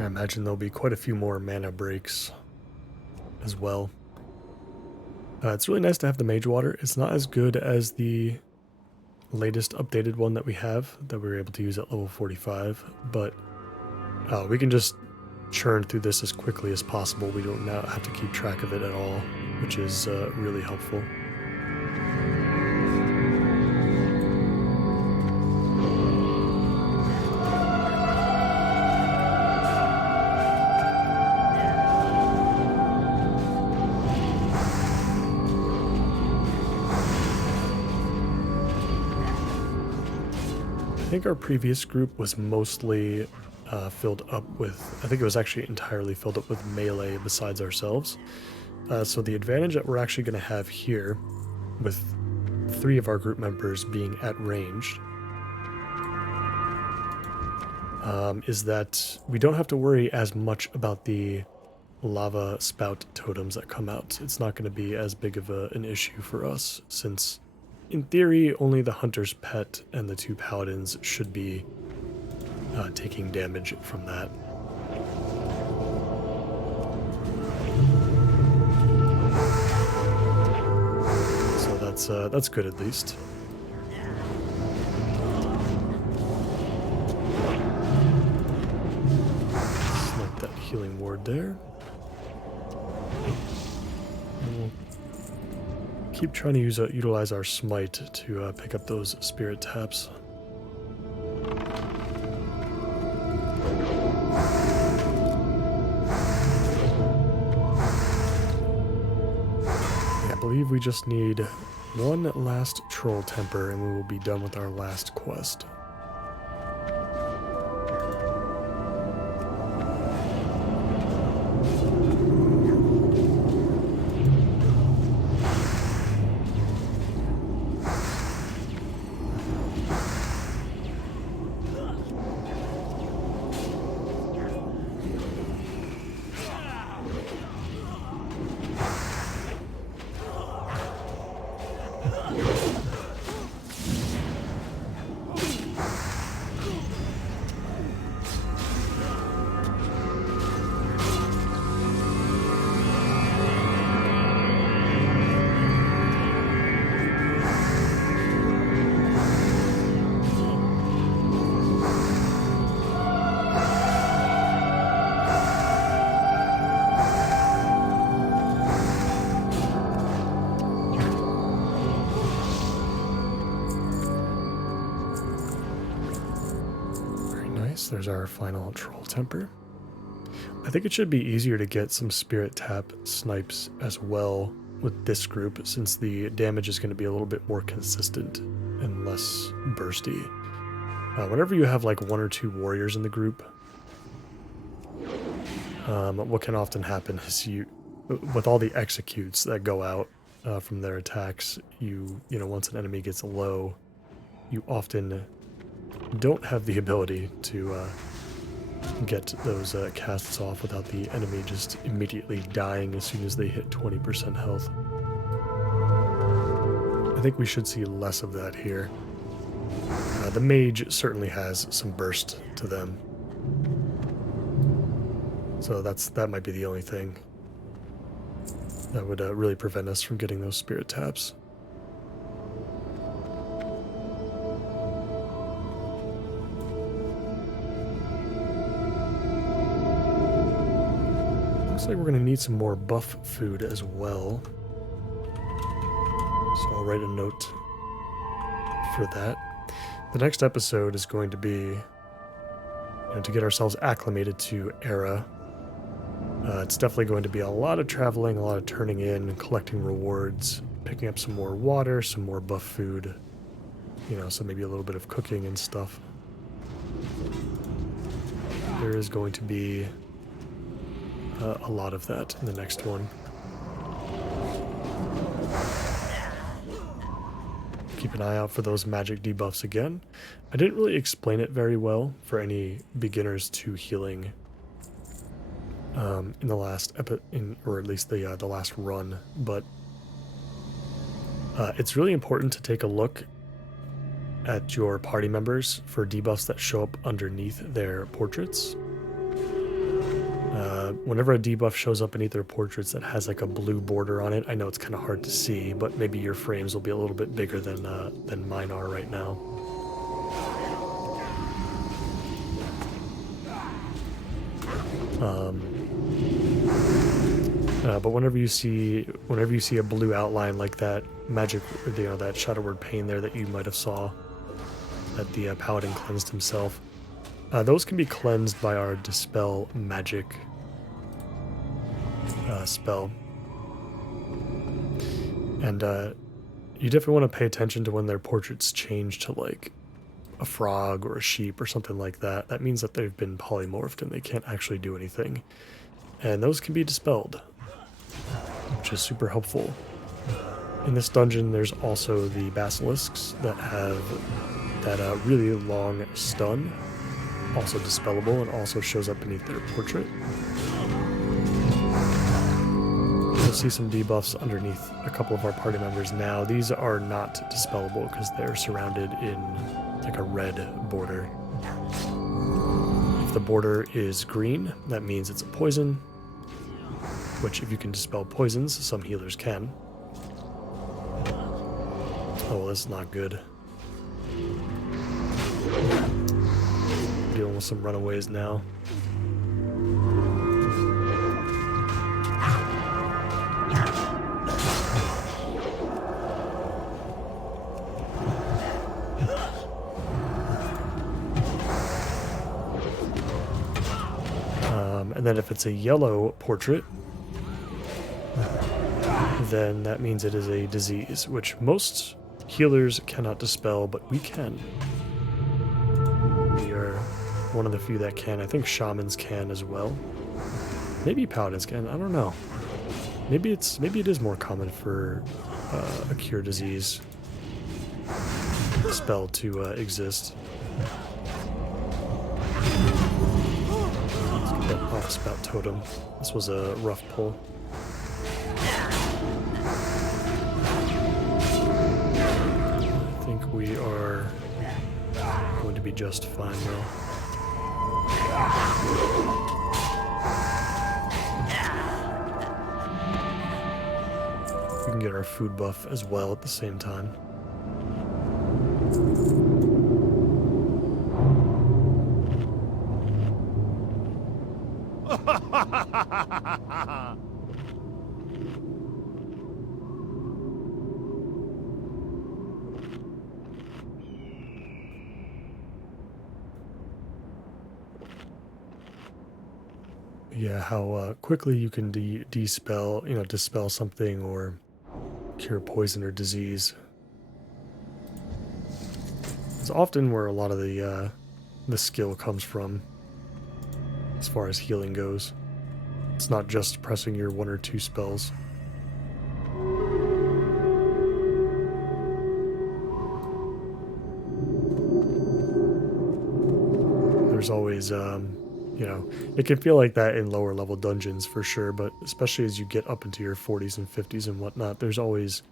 I imagine there'll be quite a few more mana breaks as well. It's really nice to have the Mage Water. It's not as good as the latest updated one that we have, that we were able to use at level 45, but we can just churn through this as quickly as possible. We don't now have to keep track of it at all, which is really helpful. I think our previous group was mostly filled up with, I think it was actually entirely filled up with melee besides ourselves. So the advantage that we're actually going to have here, with 3 of our group members being at range, is that we don't have to worry as much about the lava spout totems that come out. It's not going to be as big of an issue for us, since in theory only the hunter's pet and the 2 paladins should be taking damage from that. So that's good at least. Snipe that healing ward there. And we'll keep trying to utilize our smite to pick up those spirit taps. I believe we just need one last troll temper and we will be done with our last quest. There's our final troll temper. I think it should be easier to get some spirit tap snipes as well with this group, since the damage is going to be a little bit more consistent and less bursty. Whenever you have like 1 or 2 warriors in the group, what can often happen is with all the executes that go out, from their attacks. You know, once an enemy gets low, you often don't have the ability to get those casts off without the enemy just immediately dying as soon as they hit 20% health. I think we should see less of that here. The mage certainly has some burst to them, so that might be the only thing that would really prevent us from getting those spirit taps. Looks like we're going to need some more buff food as well, so I'll write a note for that. The next episode is going to be, you know, to get ourselves acclimated to Era. It's definitely going to be a lot of traveling, a lot of turning in, collecting rewards, picking up some more water, some more buff food, you know, so maybe a little bit of cooking and stuff. There is going to be a lot of that in the next one. Keep an eye out for those magic debuffs again. I didn't really explain it very well for any beginners to healing in the last or at least the last run, but it's really important to take a look at your party members for debuffs that show up underneath their portraits. Whenever a debuff shows up beneath their portraits that has like a blue border on it, I know it's kind of hard to see, but maybe your frames will be a little bit bigger than mine are right now. But whenever you see a blue outline like that magic, you know, that Shadow Word Pain there that you might have saw that the paladin cleansed himself, those can be cleansed by our Dispel magic spell. And you definitely want to pay attention to when their portraits change to like a frog or a sheep or something like that. That means that they've been polymorphed and they can't actually do anything. And those can be dispelled, which is super helpful. In this dungeon, there's also the basilisks that have that really long stun, also dispellable, and also shows up beneath their portrait. You'll see some debuffs underneath a couple of our party members now. These are not dispellable because they're surrounded in like a red border. If the border is green, that means it's a poison, which if you can dispel poisons, some healers can. Oh, that's not good. Dealing with some runaways now. And then if it's a yellow portrait, then that means it is a disease, which most healers cannot dispel, but we can. We are one of the few that can. I think shamans can as well. Maybe paladins can. I don't know. Maybe it is more common for a cure disease spell to exist. Let's get that off spout totem. This was a rough pull. I think we are going to be just fine though. We can get our food buff as well at the same time. Yeah, how quickly you can dispel something or cure poison or disease. It's often where a lot of the skill comes from as far as healing goes. It's not just pressing your one or two spells. there's always, you know, it can feel like that in lower level dungeons for sure, but especially as you get up into your 40s and 50s and whatnot, there's always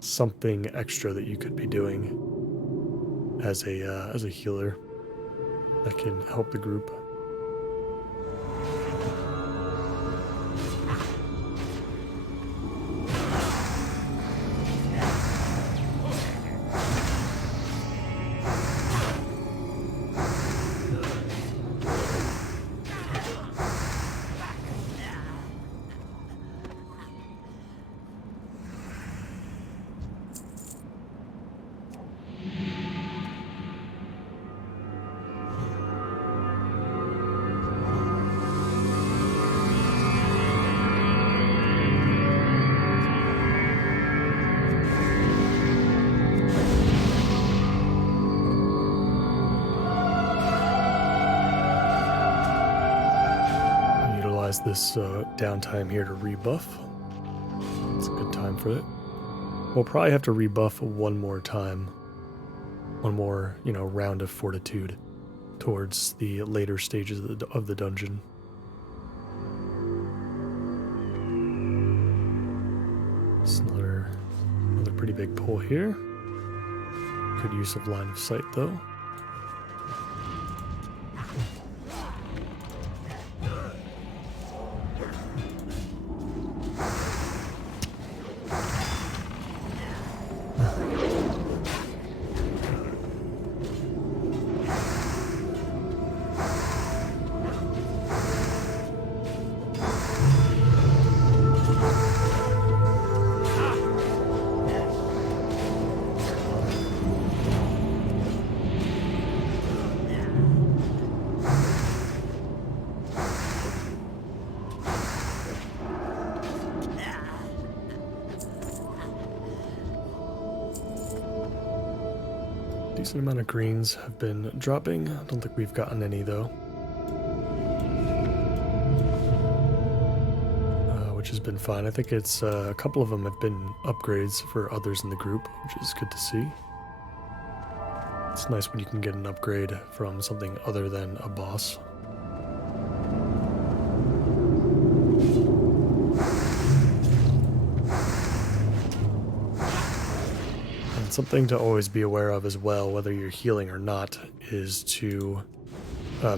something extra that you could be doing as a healer that can help the group. This downtime here to rebuff. It's a good time for it. We'll probably have to rebuff one more time. One more, you know, round of fortitude towards the later stages of the dungeon. It's another pretty big pull here. Good use of line of sight though. Decent amount of greens have been dropping. I don't think we've gotten any though. Which has been fine. I think it's a couple of them have been upgrades for others in the group, which is good to see. It's nice when you can get an upgrade from something other than a boss. Something to always be aware of as well, whether you're healing or not, is to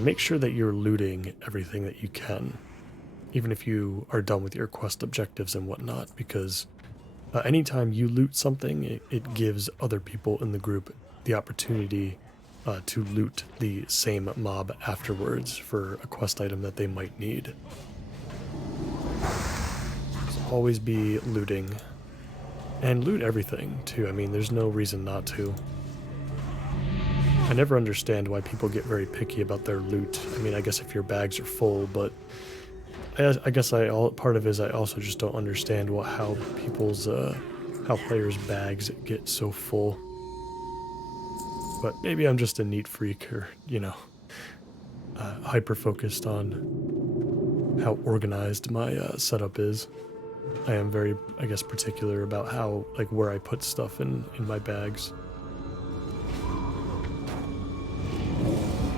make sure that you're looting everything that you can, even if you are done with your quest objectives and whatnot, because anytime you loot something, it gives other people in the group the opportunity to loot the same mob afterwards for a quest item that they might need. So always be looting. And loot everything, too. I mean, there's no reason not to. I never understand why people get very picky about their loot. I mean, I guess if your bags are full, but I guess part of it is I also just don't understand how players' bags get so full. But maybe I'm just a neat freak, or, you know, hyper-focused on how organized my setup is. I am very, I guess, particular about how, like, where I put stuff in my bags.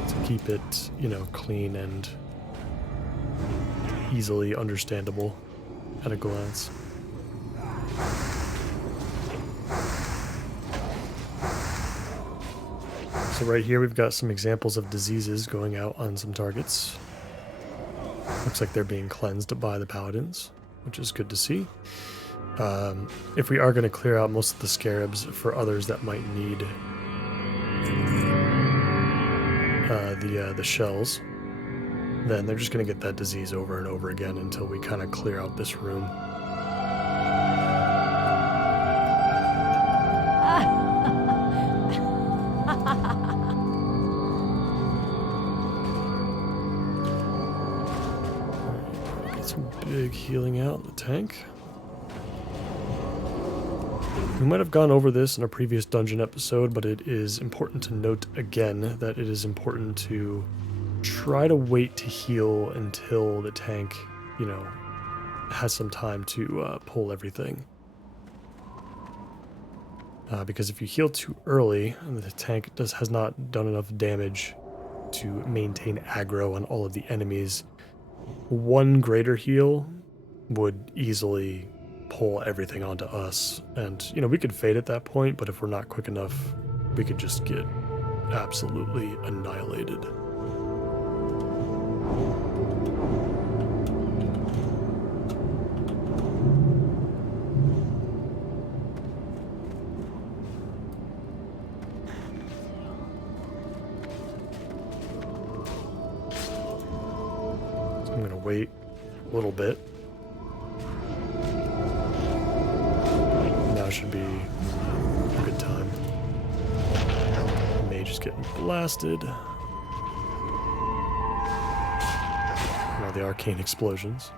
To keep it, you know, clean and easily understandable at a glance. So right here we've got some examples of diseases going out on some targets. Looks like they're being cleansed by the paladins, which is good to see. If we are going to clear out most of the scarabs for others that might need the shells, then they're just going to get that disease over and over again until we kind of clear out this room. Get some big healing out in the tank. We might have gone over this in a previous dungeon episode, but it is important to note again that it is important to try to wait to heal until the tank, you know, has some time to pull everything. Because if you heal too early and the tank has not done enough damage to maintain aggro on all of the enemies, one greater heal would easily pull everything onto us. And, you know, we could fade at that point, but if we're not quick enough, we could just get absolutely annihilated. I'm gonna wait a little bit. Now should be a good time. The mage is getting blasted. Now the arcane explosions.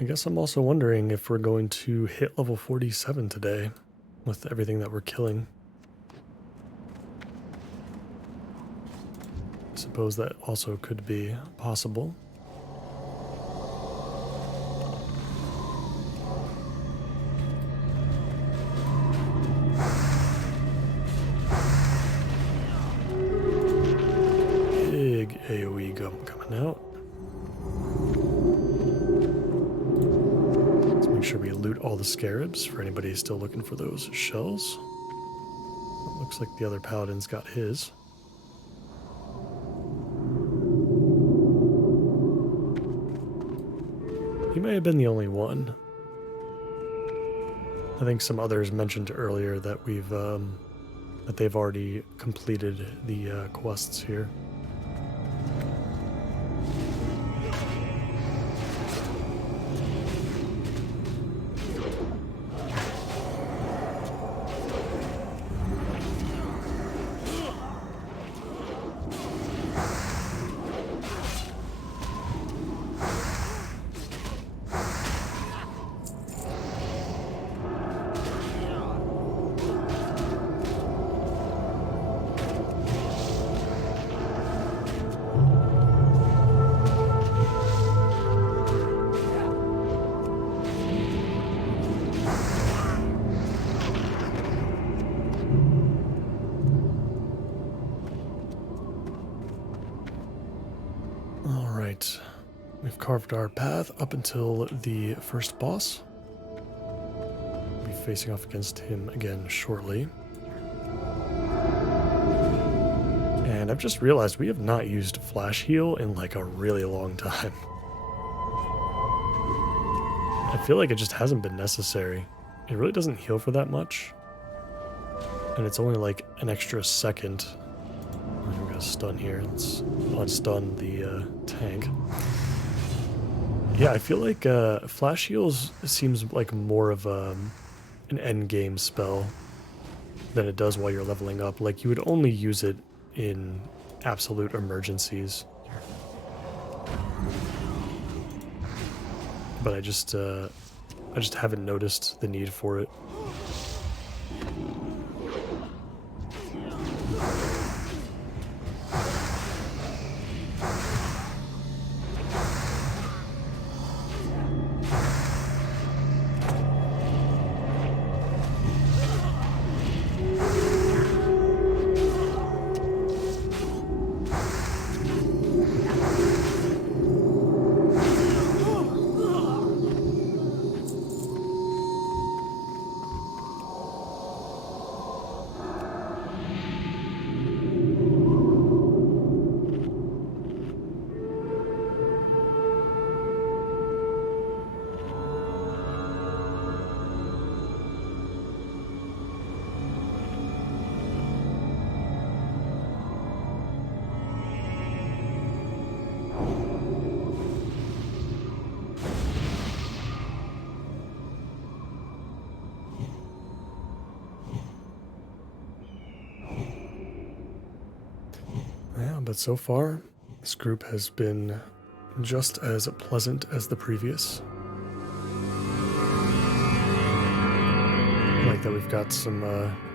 I guess I'm also wondering if we're going to hit level 47 today with everything that we're killing. I suppose that also could be possible. Big AoE coming out. Make sure we loot all the scarabs for anybody still looking for those shells. It looks like the other paladin's got his. He may have been the only one. I think some others mentioned earlier that we've that they've already completed the quests here. We've carved our path up until the first boss. We'll be facing off against him again shortly. And I've just realized we have not used Flash Heal in like a really long time. I feel like it just hasn't been necessary. It really doesn't heal for that much. And it's only like an extra second. We're gonna stun here. Let's unstun the tank. Yeah, I feel like Flash Heals seems like more of an end game spell than it does while you're leveling up. Like you would only use it in absolute emergencies. But I just haven't noticed the need for it. But so far, this group has been just as pleasant as the previous. like that we've got some,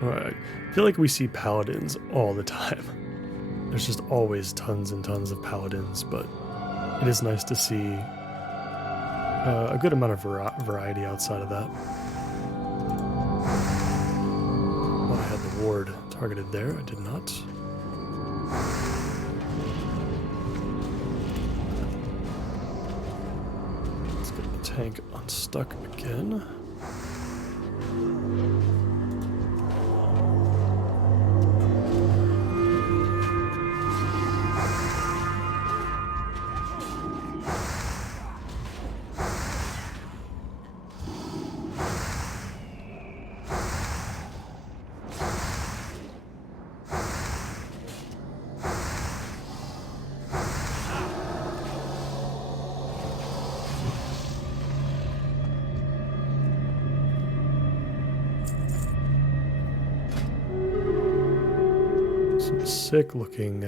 I feel like we see paladins all the time. There's just always tons and tons of paladins, but it is nice to see a good amount of variety outside of that. Oh, I had the ward targeted there. I did not. Let's get the tank unstuck again. Some sick looking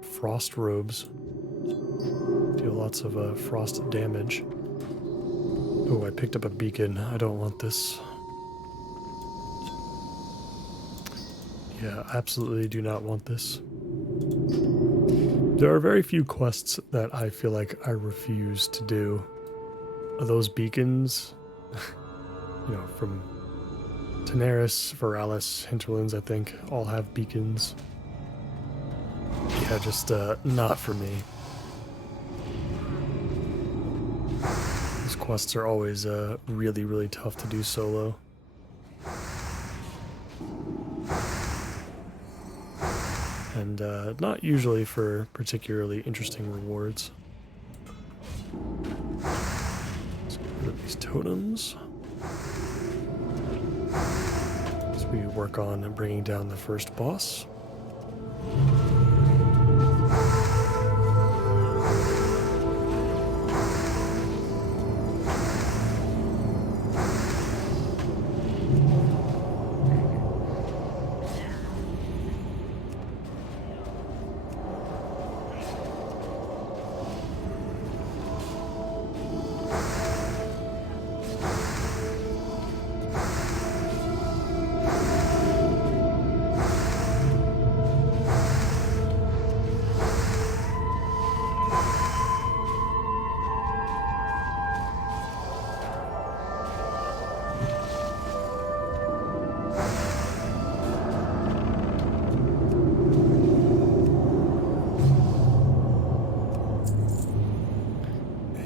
frost robes. Deal lots of frost damage. Oh, I picked up a beacon. I don't want this. Yeah, absolutely do not want this. There are very few quests that I feel like I refuse to do. Those beacons, you know, from Daenerys, Veralis, Hinterlands, I think, all have beacons. Yeah, just not for me. These quests are always really, really tough to do solo. And not usually for particularly interesting rewards. Let's get rid of these totems. As we work on bringing down the first boss.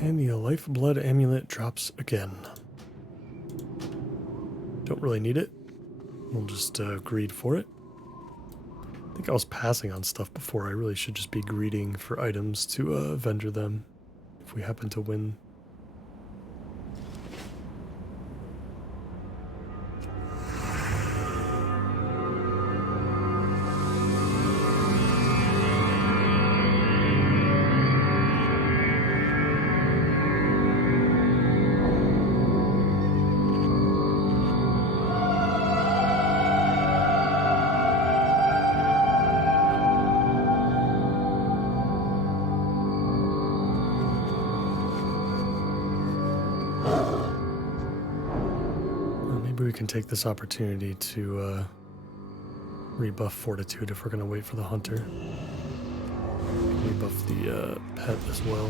And the Lifeblood Amulet drops again. Don't really need it. We'll just greed for it. I think I was passing on stuff before. I really should just be greeding for items to vendor them if we happen to win. We can take this opportunity to rebuff Fortitude if we're going to wait for the Hunter. Rebuff the pet as well.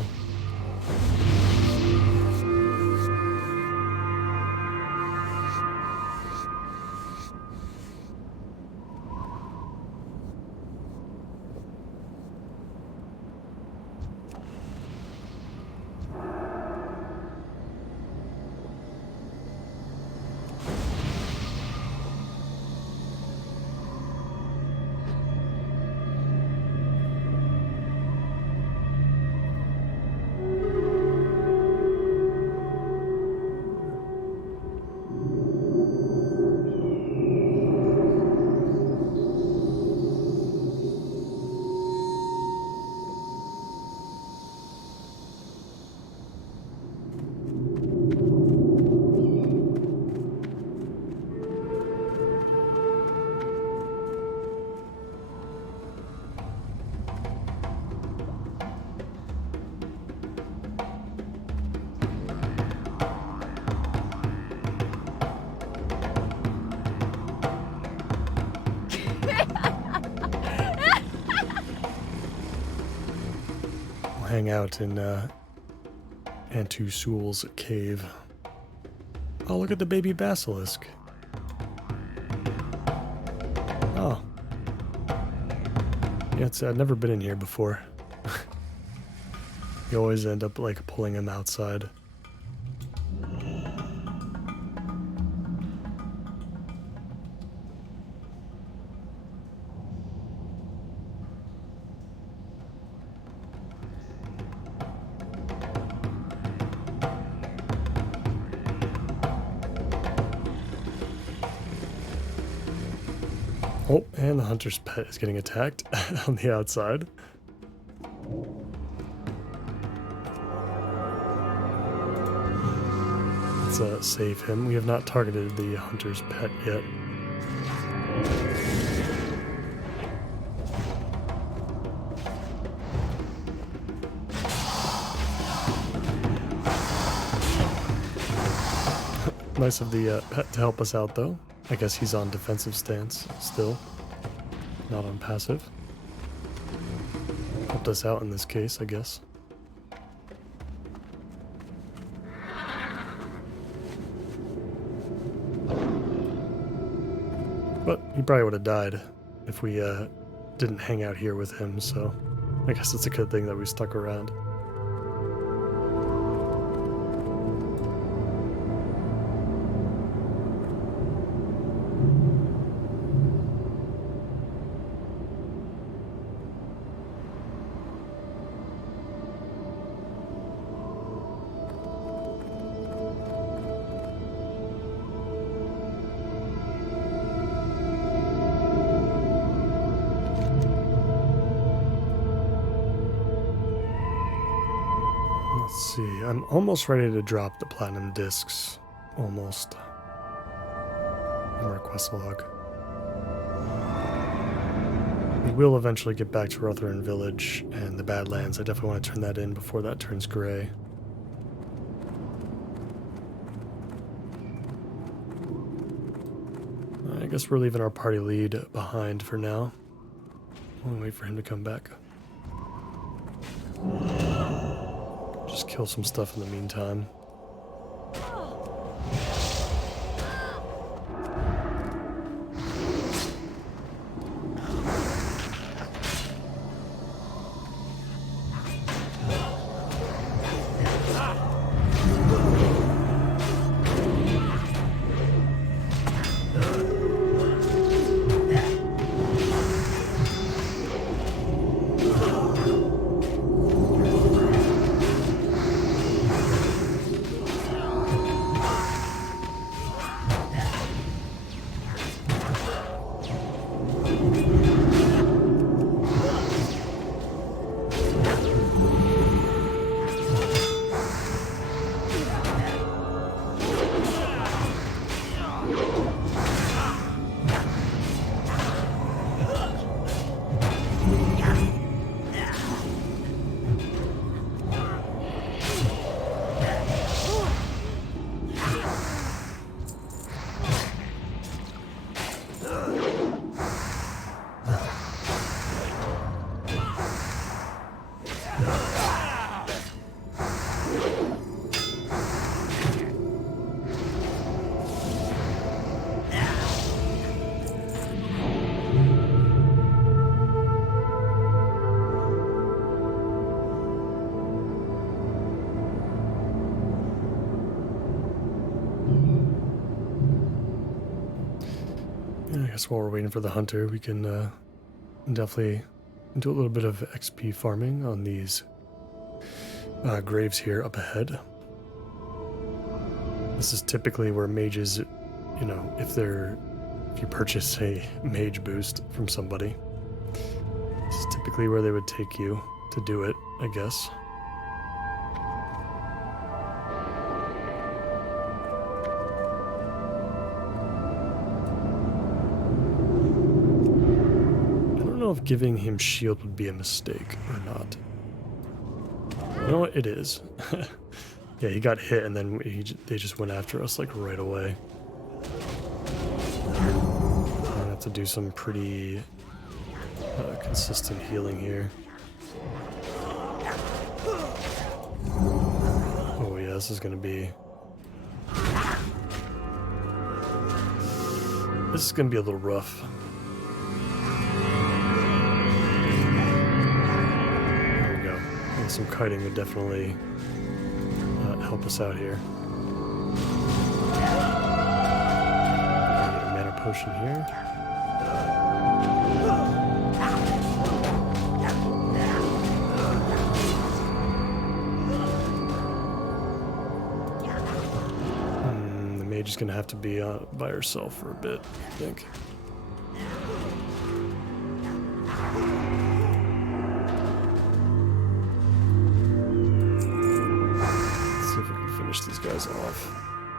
hang out in Antu Sul's cave. Oh, look at the baby basilisk. Oh. Yeah, I've never been in here before. You always end up like pulling him outside. Oh, and the hunter's pet is getting attacked on the outside. Let's save him. We have not targeted the hunter's pet yet. Nice of the pet to help us out, though. I guess he's on defensive stance still, not on passive. Helped us out in this case, I guess. But he probably would have died if we didn't hang out here with him, so I guess it's a good thing that we stuck around. Let's see, I'm almost ready to drop the platinum discs. Almost. In our quest log. We will eventually get back to Rotherham Village and the Badlands. I definitely want to turn that in before that turns gray. I guess we're leaving our party lead behind for now. We'll wait for him to come back. Just kill some stuff in the meantime. I guess while we're waiting for the hunter, we can definitely do a little bit of XP farming on these graves here up ahead. This is typically where mages, you know, if you purchase a mage boost from somebody, this is typically where they would take you to do it, I guess. If giving him shield would be a mistake or not. You know what? It is. Yeah, he got hit and then they just went after us like right away. I'm gonna have to do some pretty consistent healing here. this is going to be... This is going to be a little rough. There we go. I think some kiting would definitely help us out here. Get a mana potion here. Just gonna have to be by herself for a bit, I think. Let's see if we can finish these guys off.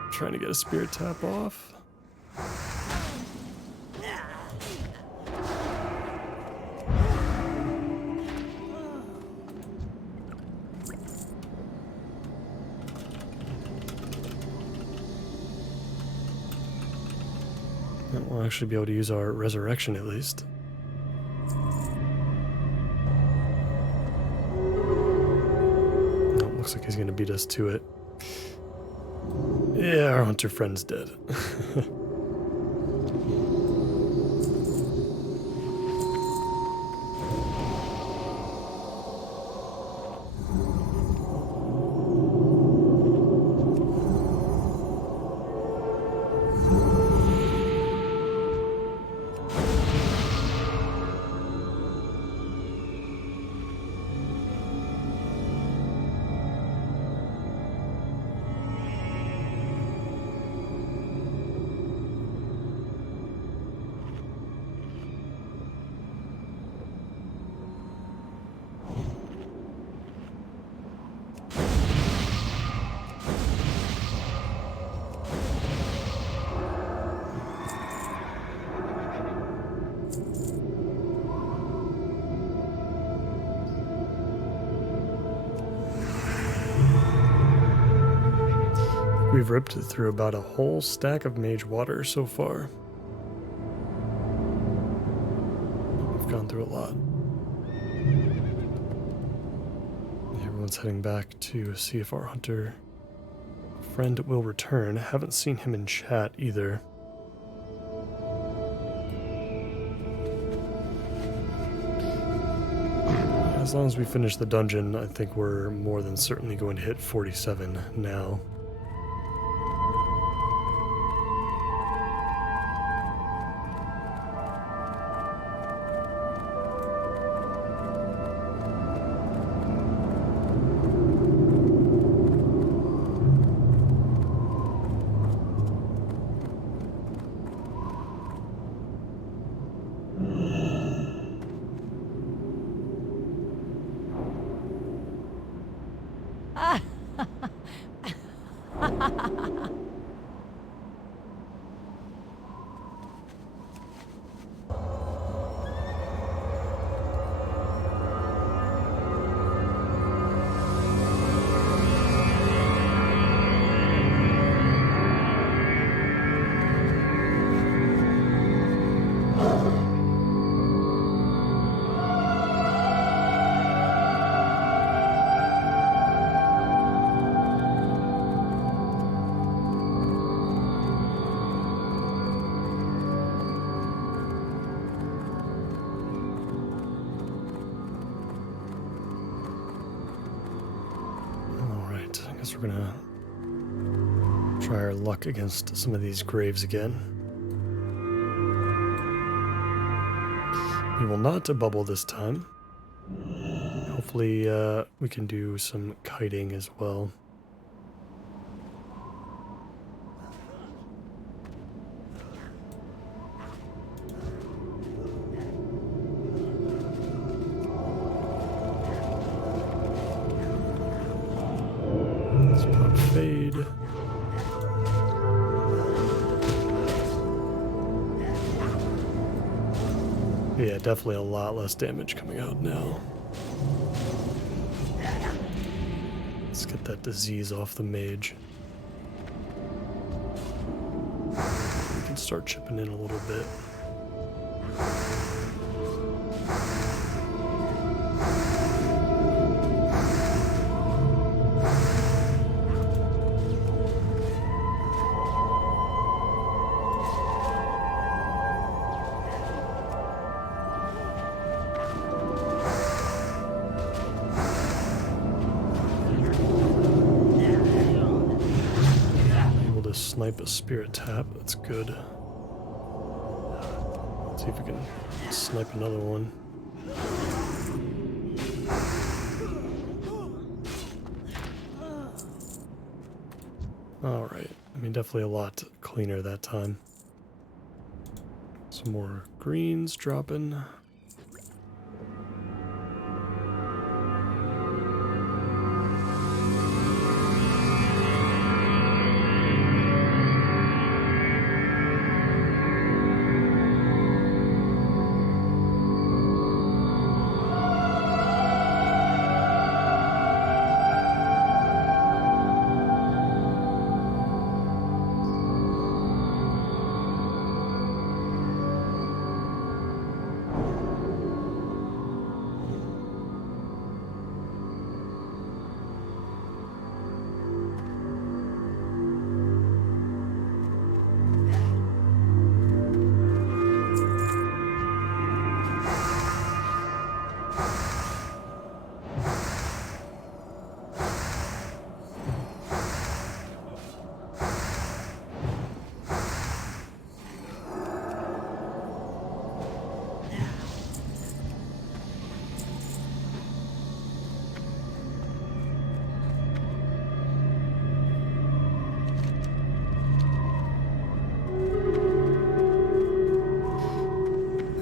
I'm trying to get a spirit tap off. We'll actually be able to use our resurrection at least. Oh, looks like he's going to beat us to it. Yeah, our hunter friend's dead. We've ripped through about a whole stack of mage water so far. We've gone through a lot. Everyone's heading back to see if our hunter friend will return. Haven't seen him in chat either. As long as we finish the dungeon, I think we're more than certainly going to hit 47 now. We're gonna try our luck against some of these graves again. We will not bubble this time. Hopefully we can do some kiting as well. Fade. Yeah, definitely a lot less damage coming out now. Let's get that disease off the mage. We can start chipping in a little bit. snipe a spirit tap. That's good. Let's see if we can snipe another one. Alright. I mean, definitely a lot cleaner that time. Some more greens dropping.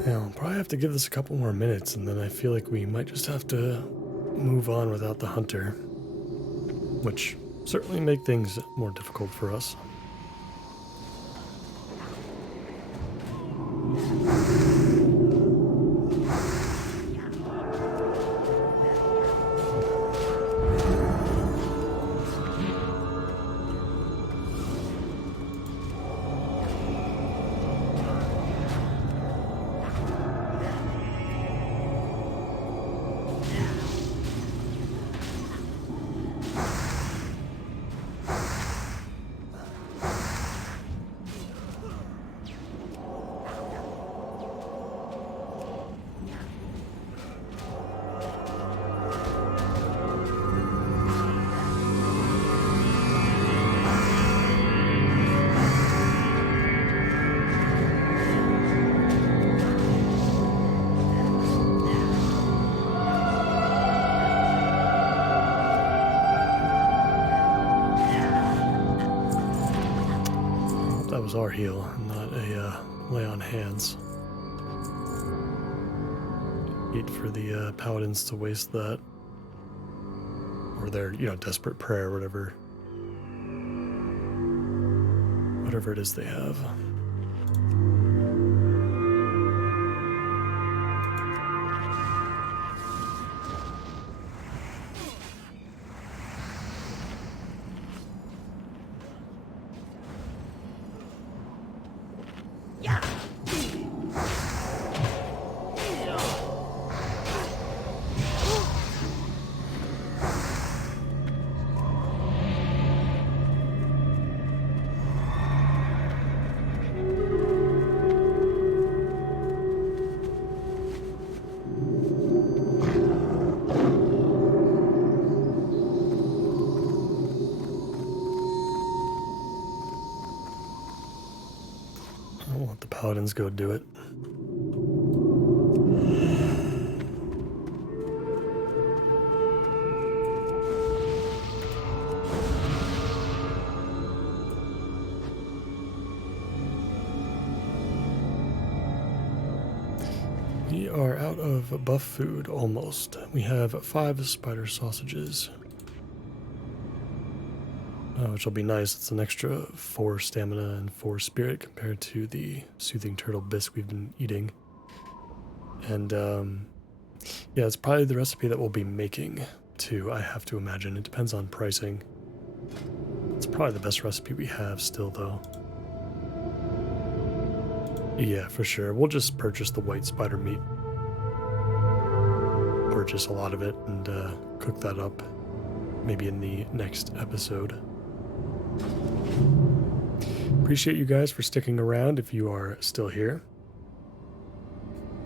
Yeah, I'll probably have to give this a couple more minutes, and then I feel like we might just have to move on without the hunter, which certainly make things more difficult for us. That was our heal, not a lay on hands. Hate for the paladins to waste that, or their, desperate prayer, whatever it is they have. I'll let the paladins go do it. We are out of buff food almost. We have 5 spider sausages. Which will be nice. It's an extra 4 stamina and 4 spirit compared to the soothing turtle bisque we've been eating. And yeah, it's probably the recipe that we'll be making too, I have to imagine. It depends on pricing. It's probably the best recipe we have still though. Yeah, for sure. We'll just purchase the white spider meat. Purchase a lot of it and cook that up maybe in the next episode. Appreciate you guys for sticking around if you are still here.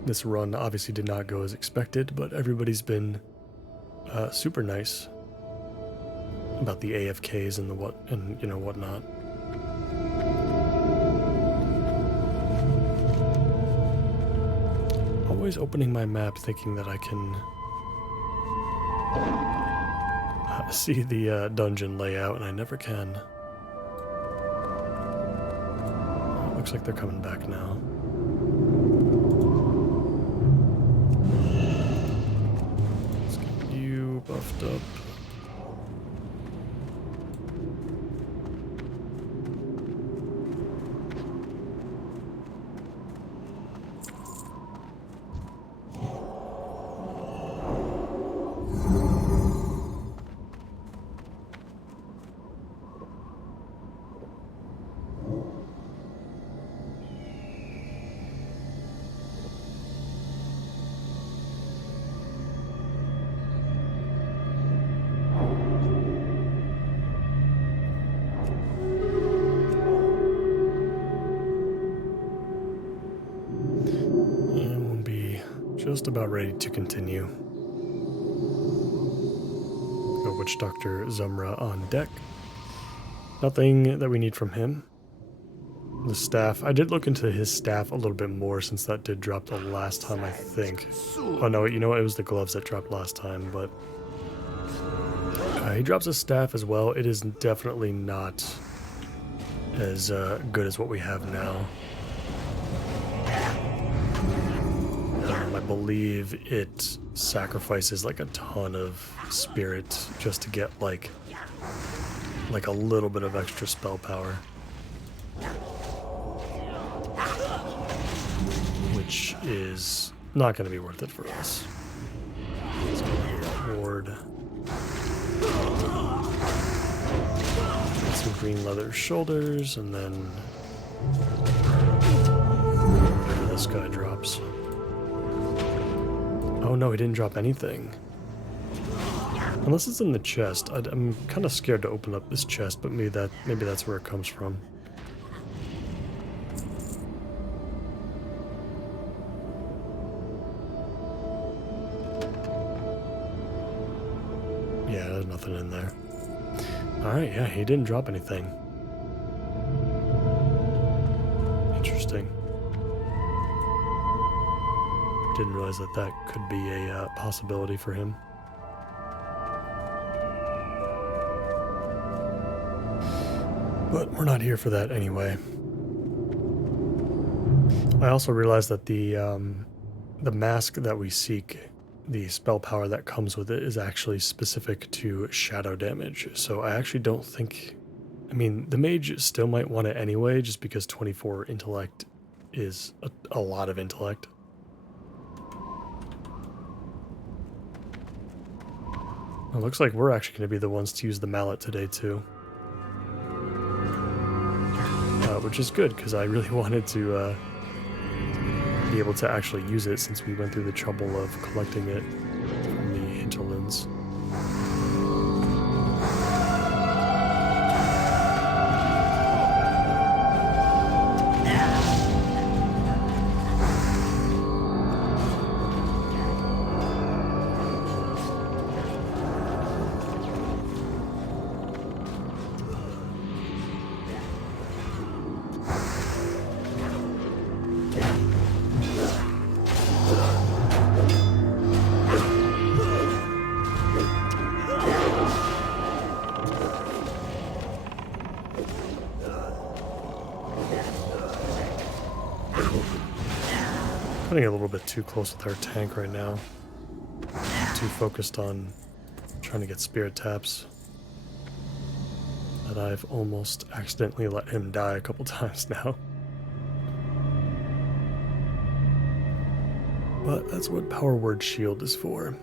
This run obviously did not go as expected, but everybody's been super nice about the AFKs and whatnot. always opening my map thinking that I can see the dungeon layout, and I never can. Looks like they're coming back now. Let's get you buffed up. Just about ready to continue. Got Witch Doctor Zumra on deck. Nothing that we need from him. The staff. I did look into his staff a little bit more since that did drop the last time, I think. Oh no, you know what? It was the gloves that dropped last time, but he drops a staff as well. It is definitely not as good as what we have now. I believe it sacrifices like a ton of spirit just to get like a little bit of extra spell power, which is not going to be worth it for us. Let's go to that ward. Get some green leather shoulders, and then whatever this guy drops. Oh no, he didn't drop anything. Unless it's in the chest. I'm kind of scared to open up this chest, but maybe that's where it comes from. Yeah, there's nothing in there. Alright, yeah, he didn't drop anything. Interesting. Didn't realize that could be a possibility for him. But we're not here for that anyway. I also realized that the mask that we seek, the spell power that comes with it, is actually specific to shadow damage. So I actually don't think... I mean, the mage still might want it anyway, just because 24 intellect is a lot of intellect. It looks like we're actually going to be the ones to use the mallet today, too. Which is good, because I really wanted to be able to actually use it since we went through the trouble of collecting it from the hinterlands. Getting a little bit too close with our tank right now. Too focused on trying to get spirit taps that I've almost accidentally let him die a couple times now. But that's what Power Word Shield is for.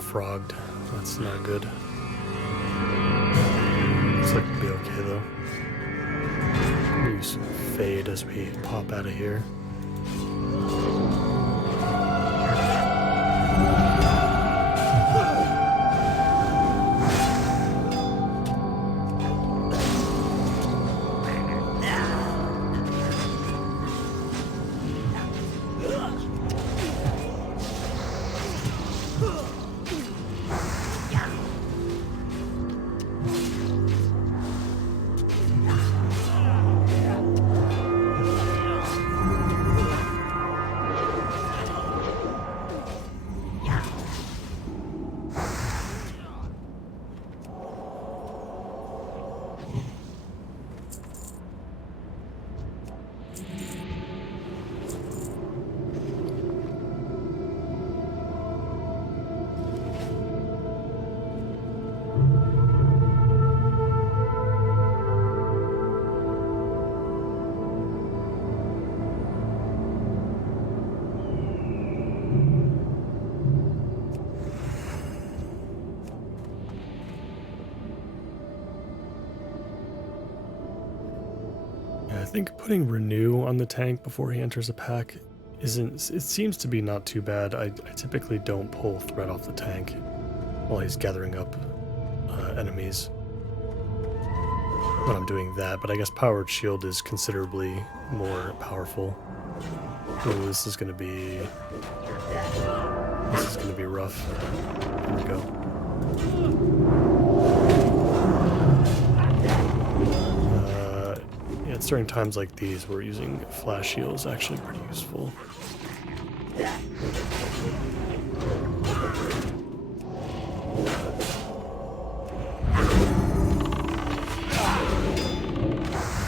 frogged. That's not good. Looks like we'll be okay though. Use fade as we pop out of here. I think putting renew on the tank before he enters a pack isn't, it seems to be not too bad. I typically don't pull threat off the tank while he's gathering up enemies when I'm doing that, but I guess powered shield is considerably more powerful. Oh, this is gonna be rough. Here we go. It's during times like these where using flash shield is actually pretty useful.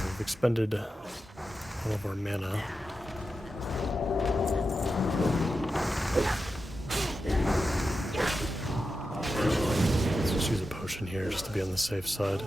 We've expended all of our mana. Let's just use a potion here just to be on the safe side.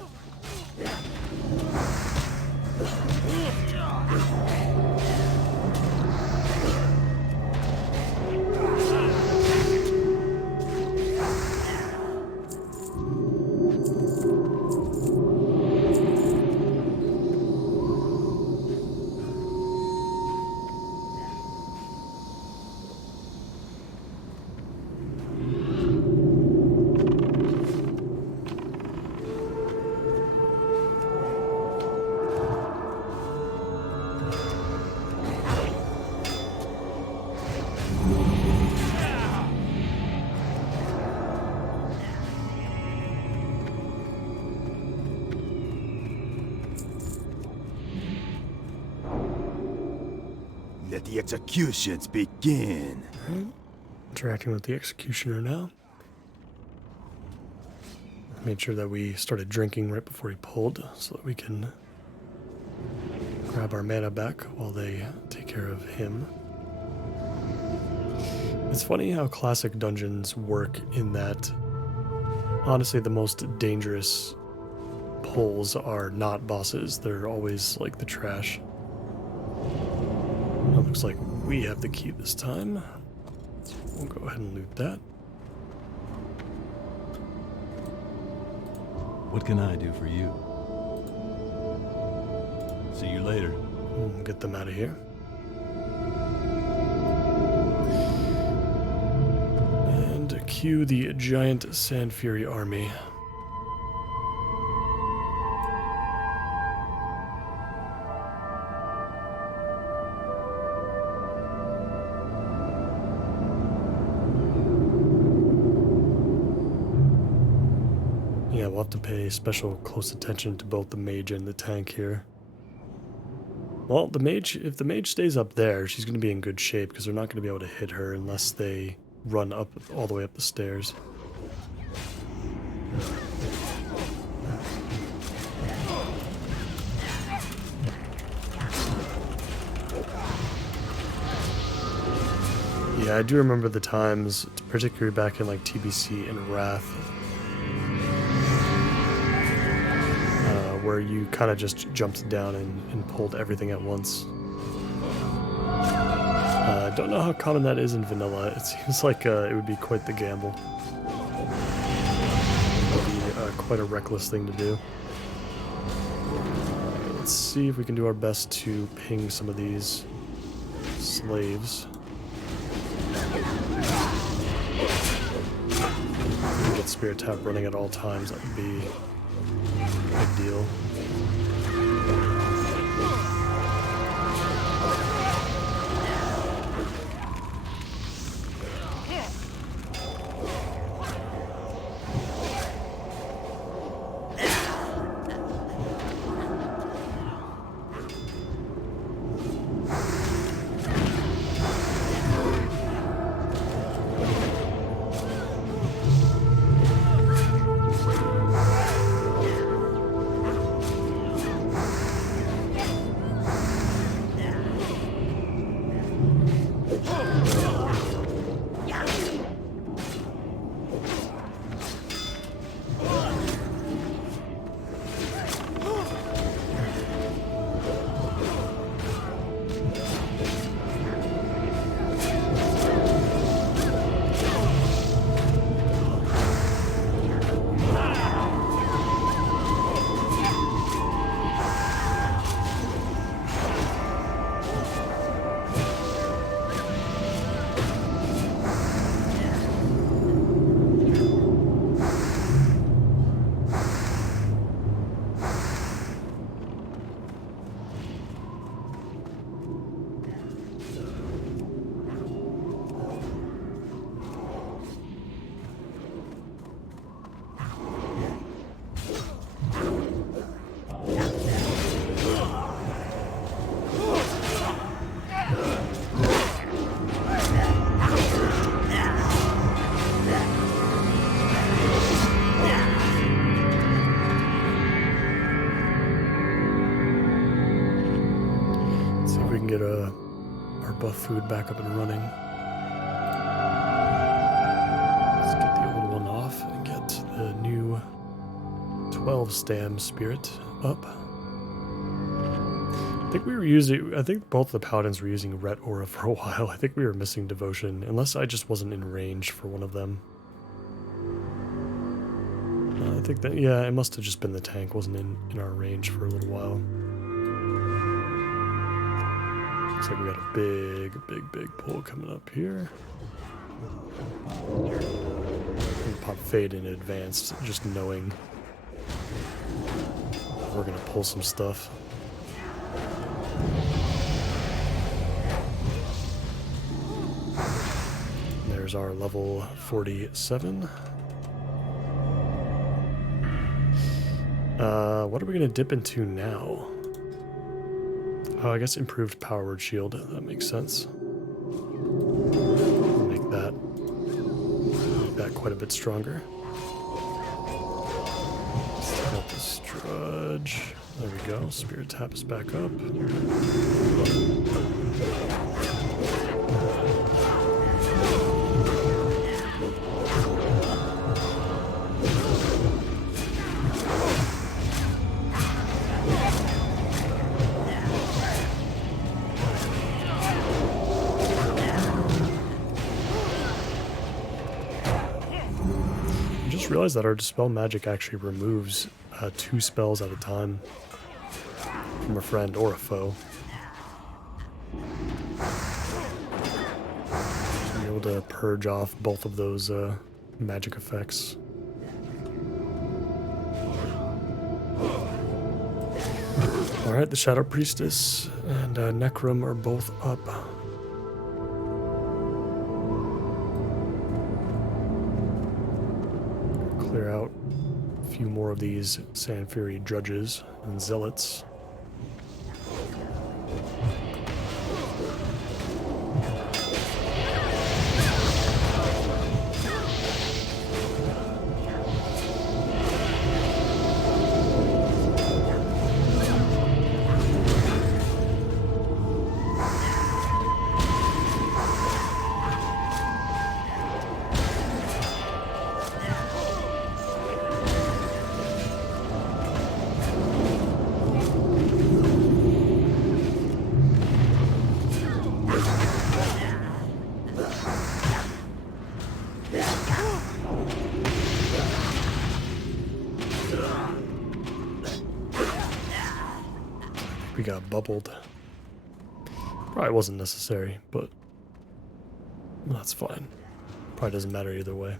Let the executions begin. Right. Interacting with the executioner now. Made sure that we started drinking right before he pulled so that we can grab our mana back while they take care of him. It's funny how classic dungeons work in that honestly the most dangerous pulls are not bosses. They're always like the trash. It looks like we have the key this time. So we'll go ahead and loot that. What can I do for you? See you later. We'll get them out of here. And cue the giant Sand Fury army. Yeah, we'll have to pay special close attention to both the mage and the tank here. Well, the mage, if the mage stays up there, she's going to be in good shape because they're not going to be able to hit her unless they run up all the way up the stairs. Yeah, I do remember the times, particularly back in like TBC and Wrath, where you kind of just jumped down and pulled everything at once. I don't know how common that is in vanilla. It seems like it would be quite the gamble. quite a reckless thing to do. Let's see if we can do our best to ping some of these slaves. Get Spirit Tap running at all times, that would be a big deal. Food back up and running. Let's get the old one off and get the new 12 stam spirit up. I think both the paladins were using Ret Aura for a while. I think we were missing devotion, unless I just wasn't in range for one of them. I think that, yeah, it must have just been the tank wasn't in our range for a little while. Looks like we got a big pull coming up here. Pop Fade in advanced, just knowing we're gonna pull some stuff. There's our level 47. What are we gonna dip into now? Oh, I guess improved power word shield. That makes sense. Make that quite a bit stronger. Let's take out the Strudge. There we go. Spirit Tap is back up. Realize that our Dispel Magic actually removes 2 spells at a time from a friend or a foe. So be able to purge off both of those magic effects. Alright, the Shadow Priestess and Necrom are both up. Clear out a few more of these Sand Fury Drudges and Zealots. We got bubbled. Probably wasn't necessary, but that's fine. Probably doesn't matter either way.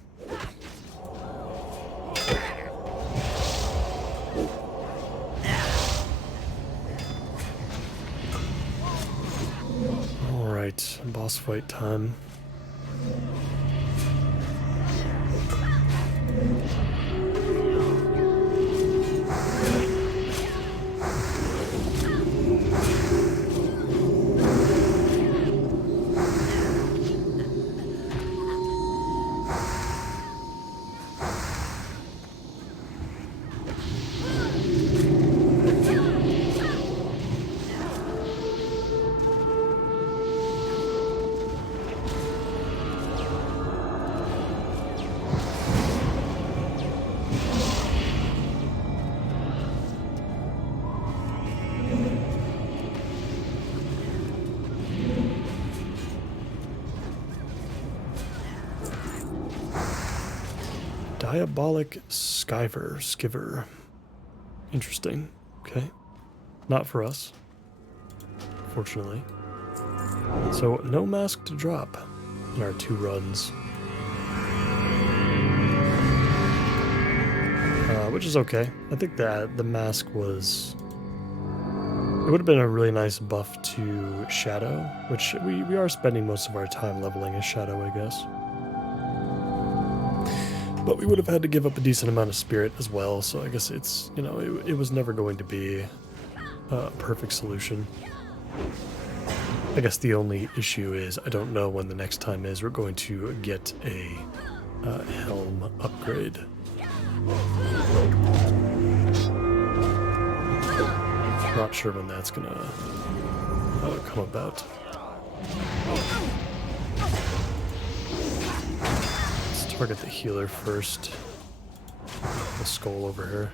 Alright, boss fight time. Diabolic Skiver. Interesting. Okay. Not for us, fortunately. So, no mask to drop in our 2 runs. Which is okay. I think that the mask was... It would have been a really nice buff to Shadow, which we are spending most of our time leveling as Shadow, I guess. But we would have had to give up a decent amount of spirit as well, so I guess it's, you know, it was never going to be a perfect solution. I guess the only issue is I don't know when the next time is we're going to get a helm upgrade. Not sure when that's gonna come about. Target the healer first. The skull over here.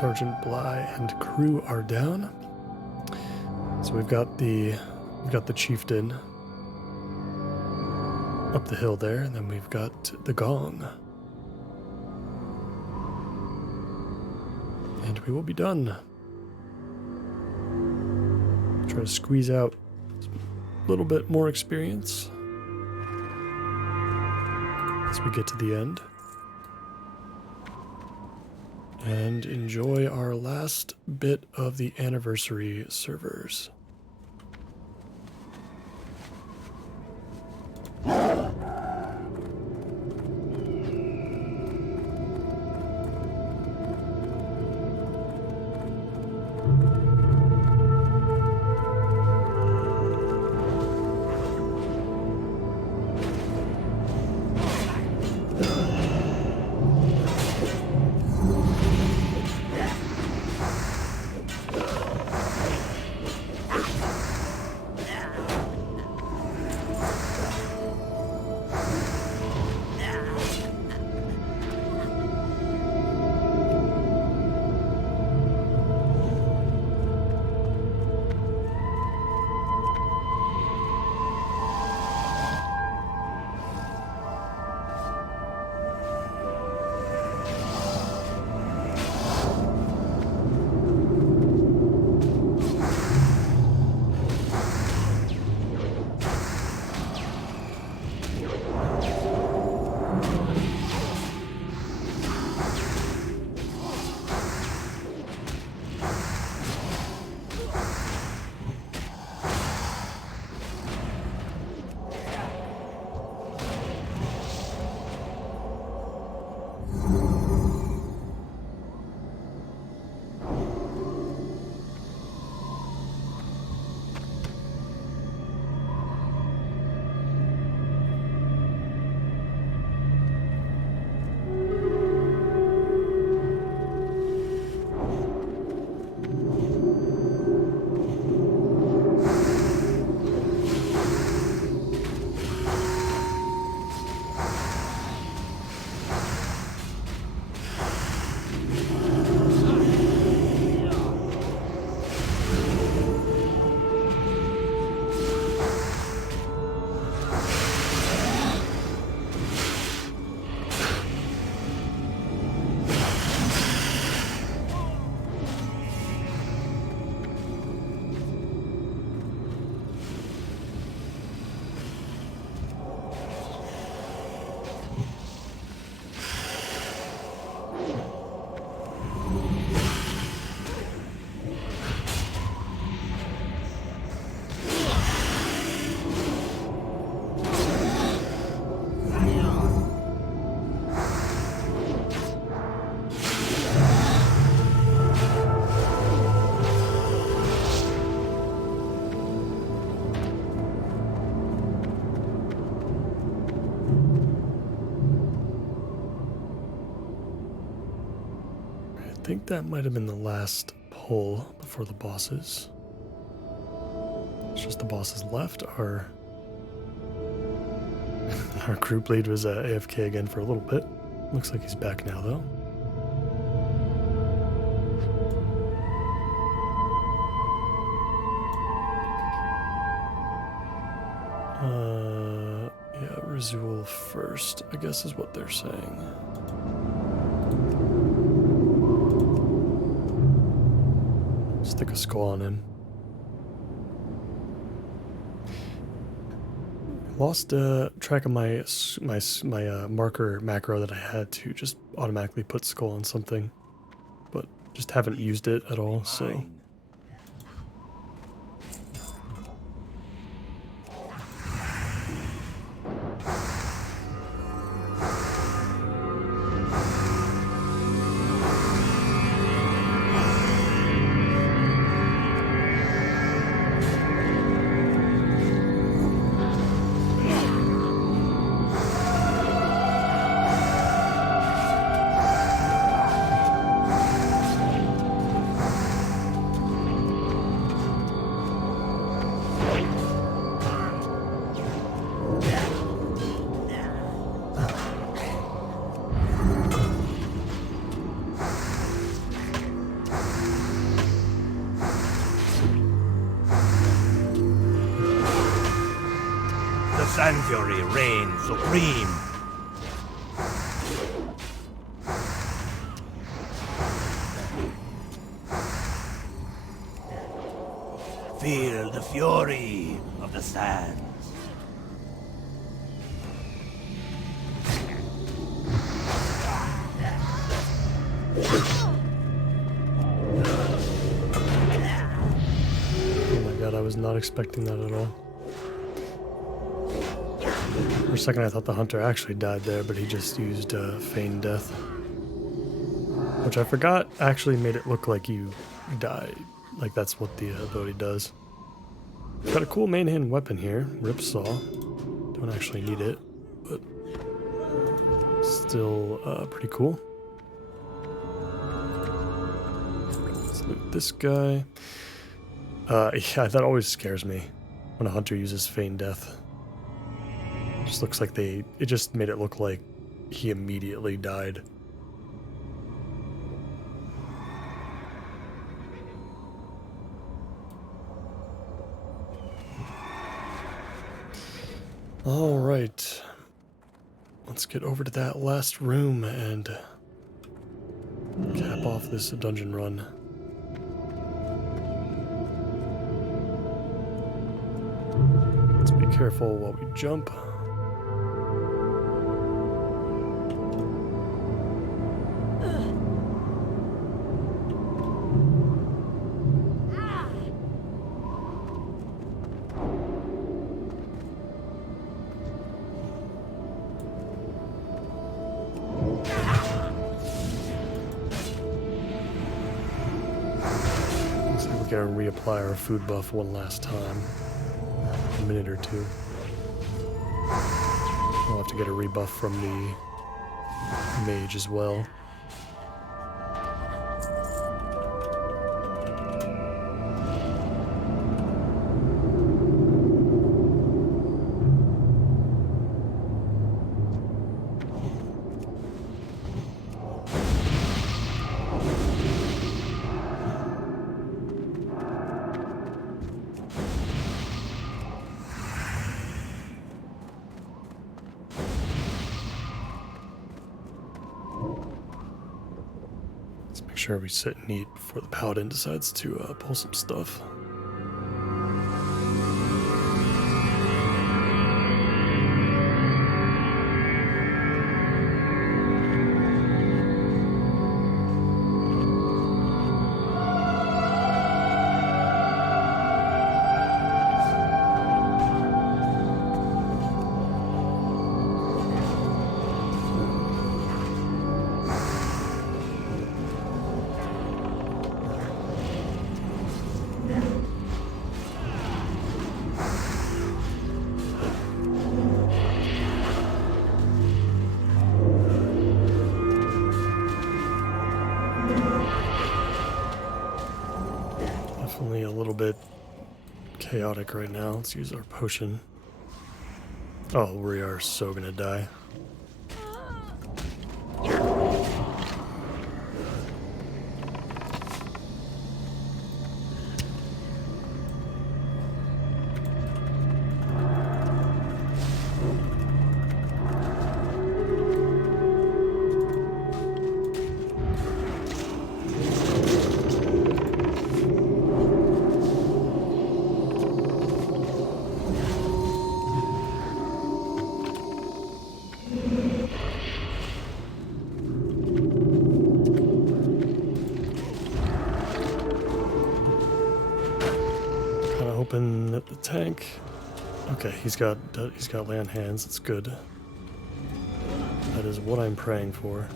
Sergeant Bly and crew are down. So we've got the chieftain up the hill there, and then we've got the gong. And we will be done. Try to squeeze out a little bit more experience as we get to the end. And enjoy our last bit of the anniversary servers. think that might have been the last pull before the bosses. It's just the bosses left. Our group lead was AFK again for a little bit. Looks like he's back now, though. Yeah, Rizul first, I guess is what they're saying. Stick a skull on him. Lost track of my marker macro that I had to just automatically put skull on something, but just haven't used it at all, so... Sand Fury reigns supreme. Feel the fury of the sands. Oh my god, I was not expecting that at all. For a second I thought the hunter actually died there, but he just used feigned death. Which I forgot actually made it look like you died. Like that's what the ability does. Got a cool main hand weapon here, Rip Saw. Don't actually need it, but still pretty cool. Let's loot this guy. Yeah, that always scares me when a hunter uses feigned death. Just looks like it just made it look like he immediately died. All right, let's get over to that last room and cap off this dungeon run. Let's be careful while we jump. Gonna reapply our food buff one last time. A minute or two. We'll have to get a rebuff from the mage as well. Make sure we sit and eat before the paladin decides to pull some stuff. chaotic right now. Let's use our potion. Oh, we are so gonna die. Hoping that the tank. Okay, he's got land hands. That's good. That is what I'm praying for.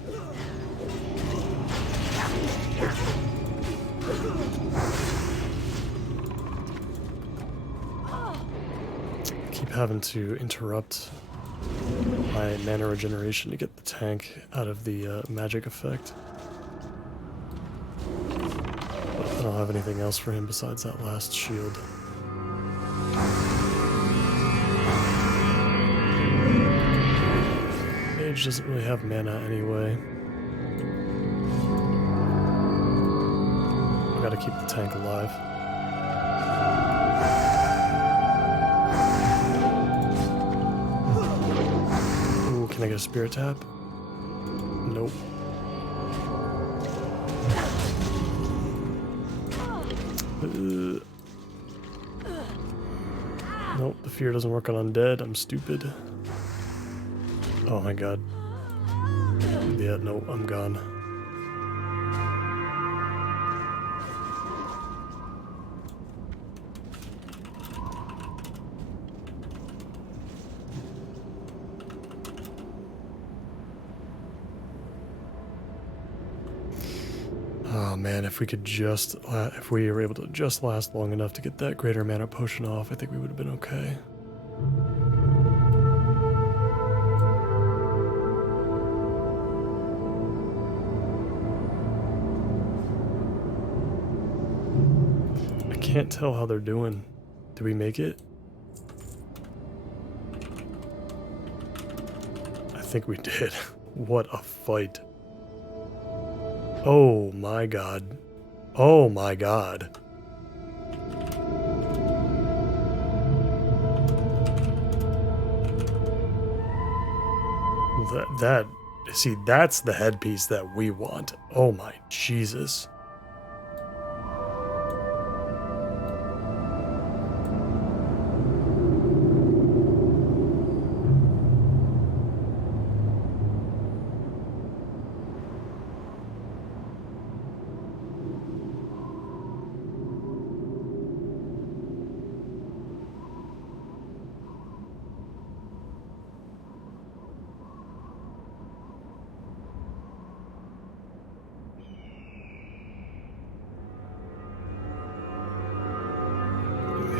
Keep having to interrupt my mana regeneration to get the tank out of the magic effect. But I don't have anything else for him besides that last shield. Mage doesn't really have mana anyway. I gotta keep the tank alive. Ooh, can I get a spirit tap? Nope. Nope, the fear doesn't work on undead. I'm stupid. Oh my god. Yeah, no, I'm gone. Oh man, if we were able to just last long enough to get that greater mana potion off, I think we would have been okay. I can't tell how they're doing. Did we make it? I think we did. What a fight. Oh my god. Oh my god. See, that's the headpiece that we want. Oh my Jesus.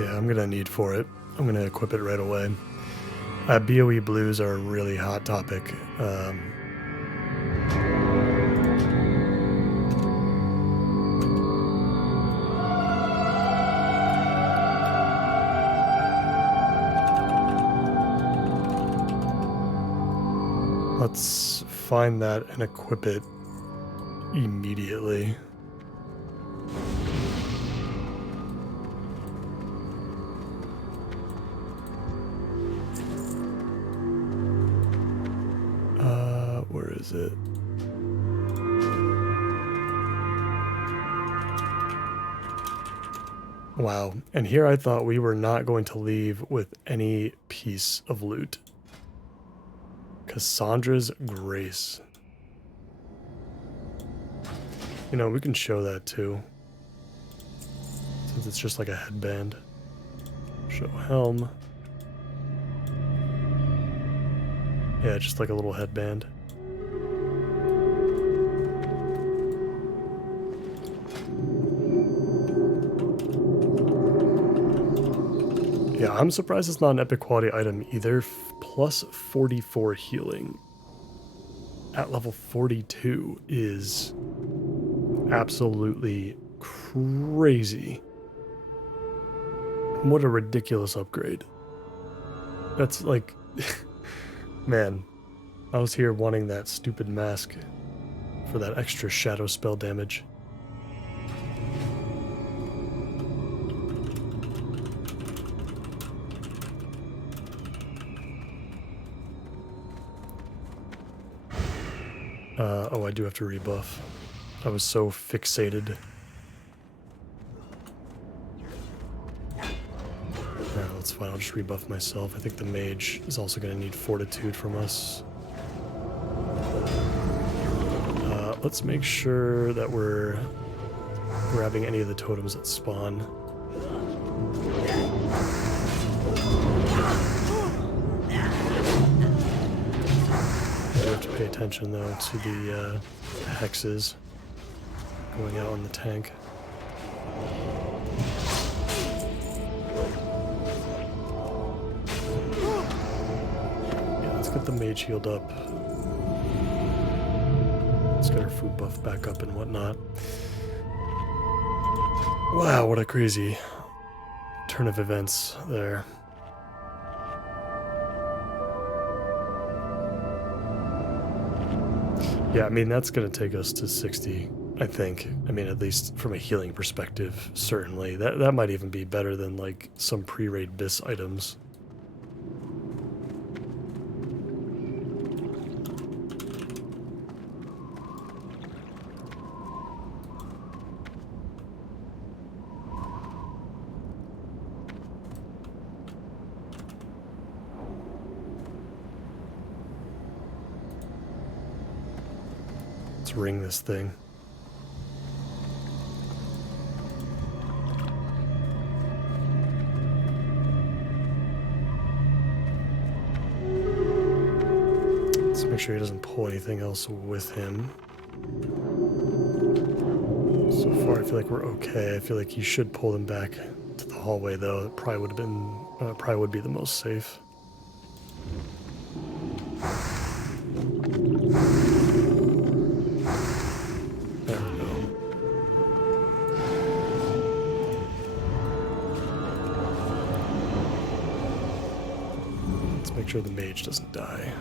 I'm gonna need for it. I'm gonna equip it right away. BOE blues are a really hot topic. Let's find that and equip it immediately. Where is it? Wow. And here I thought we were not going to leave with any piece of loot. Cassandra's Grace. You know, we can show that too. Since it's just like a headband. Show helm. Yeah, just like a little headband. Yeah, I'm surprised it's not an epic quality item either. Plus 44 healing at level 42 is absolutely crazy. What a ridiculous upgrade. That's like, man, I was here wanting that stupid mask for that extra shadow spell damage. Oh, I do have to rebuff. I was so fixated. That's fine, I'll just rebuff myself. I think the mage is also going to need fortitude from us. Let's make sure that we're grabbing any of the totems that spawn. We have to pay attention though to the hexes going out on the tank. Yeah, let's get the mage healed up. Let's get our food buff back up and whatnot. Wow, what a crazy turn of events there. Yeah, I mean, that's going to take us to 60, I think. I mean, at least from a healing perspective, certainly. That might even be better than, like, some pre-raid BIS items. Ring this thing. Let's make sure he doesn't pull anything else with him. So far I feel like we're okay. I feel like he should pull them back to the hallway though. It probably would have been probably would be the most safe. Make sure the mage doesn't die.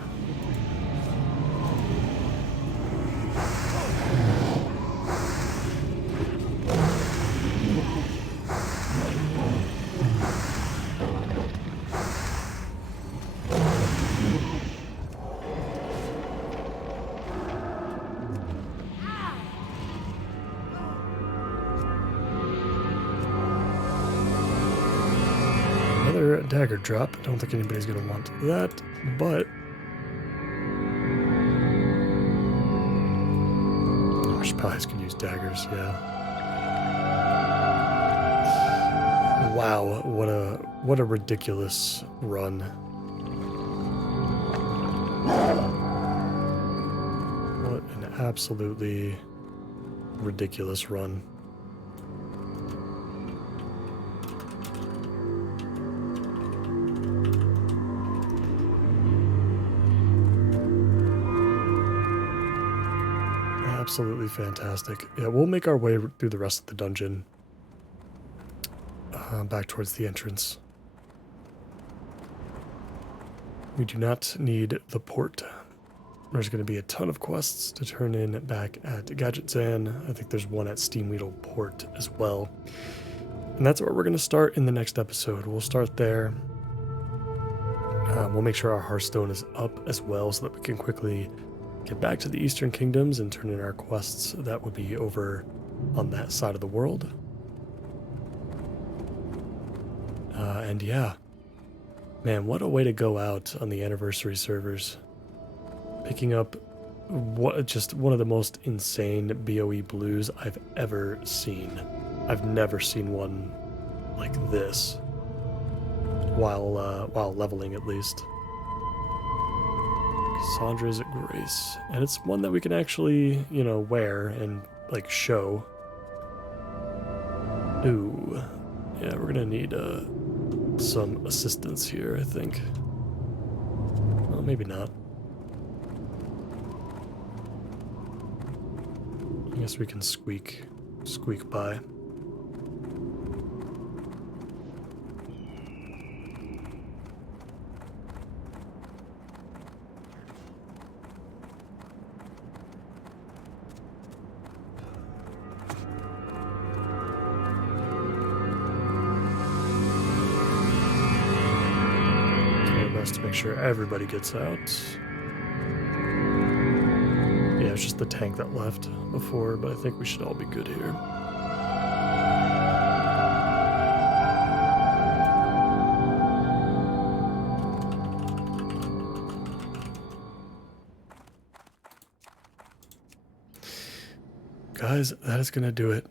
Another dagger drop. I don't think anybody's going to want that, but Spies can use daggers, yeah. Wow, what a ridiculous run. What an absolutely ridiculous run. Absolutely fantastic. Yeah, we'll make our way through the rest of the dungeon. Back towards the entrance. We do not need the port. There's going to be a ton of quests to turn in back at Gadgetzan. I think there's one at Steamweedle Port as well. And that's where we're going to start in the next episode. We'll start there. We'll make sure our Hearthstone is up as well so that we can quickly get back to the Eastern Kingdoms and turn in our quests. That would be over on that side of the world. And yeah, man, what a way to go out on the anniversary servers. Picking up just one of the most insane BOE blues I've ever seen. I've never seen one like this while leveling, at least. Cassandra's Grace, and it's one that we can actually, you know, wear and like show. Ooh, yeah, we're gonna need some assistance here, I think. Well, maybe not. I guess we can squeak by. rest to make sure everybody gets out. Yeah, it's just the tank that left before, but I think we should all be good here. Guys, that is going to do it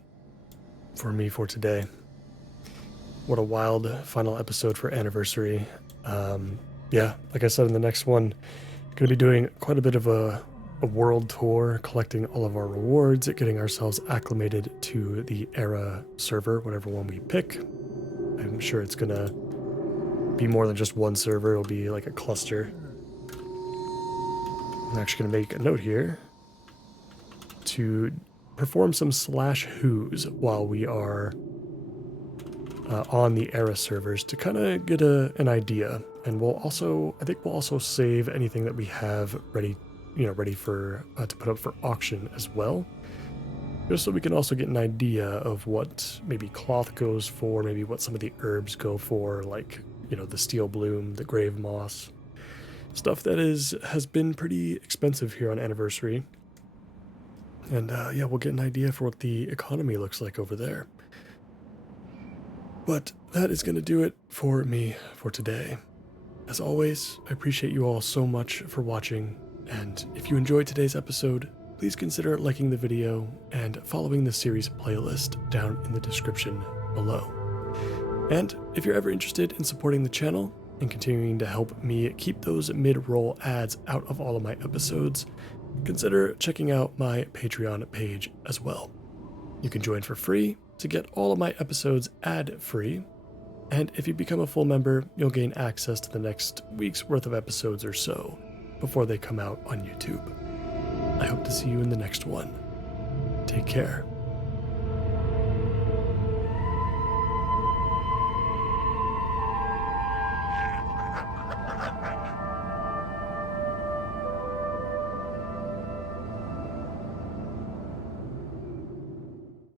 for me for today. What a wild final episode for Anniversary. Yeah, like I said, in the next one, going to be doing quite a bit of a world tour, collecting all of our rewards, getting ourselves acclimated to the Era server, whatever one we pick. I'm sure it's going to be more than just one server. It'll be like a cluster. I'm actually going to make a note here to perform some /who's while we are on the Era servers to kind of get an idea. And I think we'll also save anything that we have ready for to put up for auction as well, just so we can also get an idea of what maybe cloth goes for, maybe what some of the herbs go for, like, you know, the steel bloom, the grave moss, stuff that has been pretty expensive here on Anniversary. And yeah, we'll get an idea for what the economy looks like over there. But that is going to do it for me for today. As always, I appreciate you all so much for watching. And if you enjoyed today's episode, please consider liking the video and following the series playlist down in the description below. And if you're ever interested in supporting the channel and continuing to help me keep those mid-roll ads out of all of my episodes, consider checking out my Patreon page as well. You can join for free to get all of my episodes ad-free, and if you become a full member, you'll gain access to the next week's worth of episodes or so before they come out on YouTube. I hope to see you in the next one. Take care.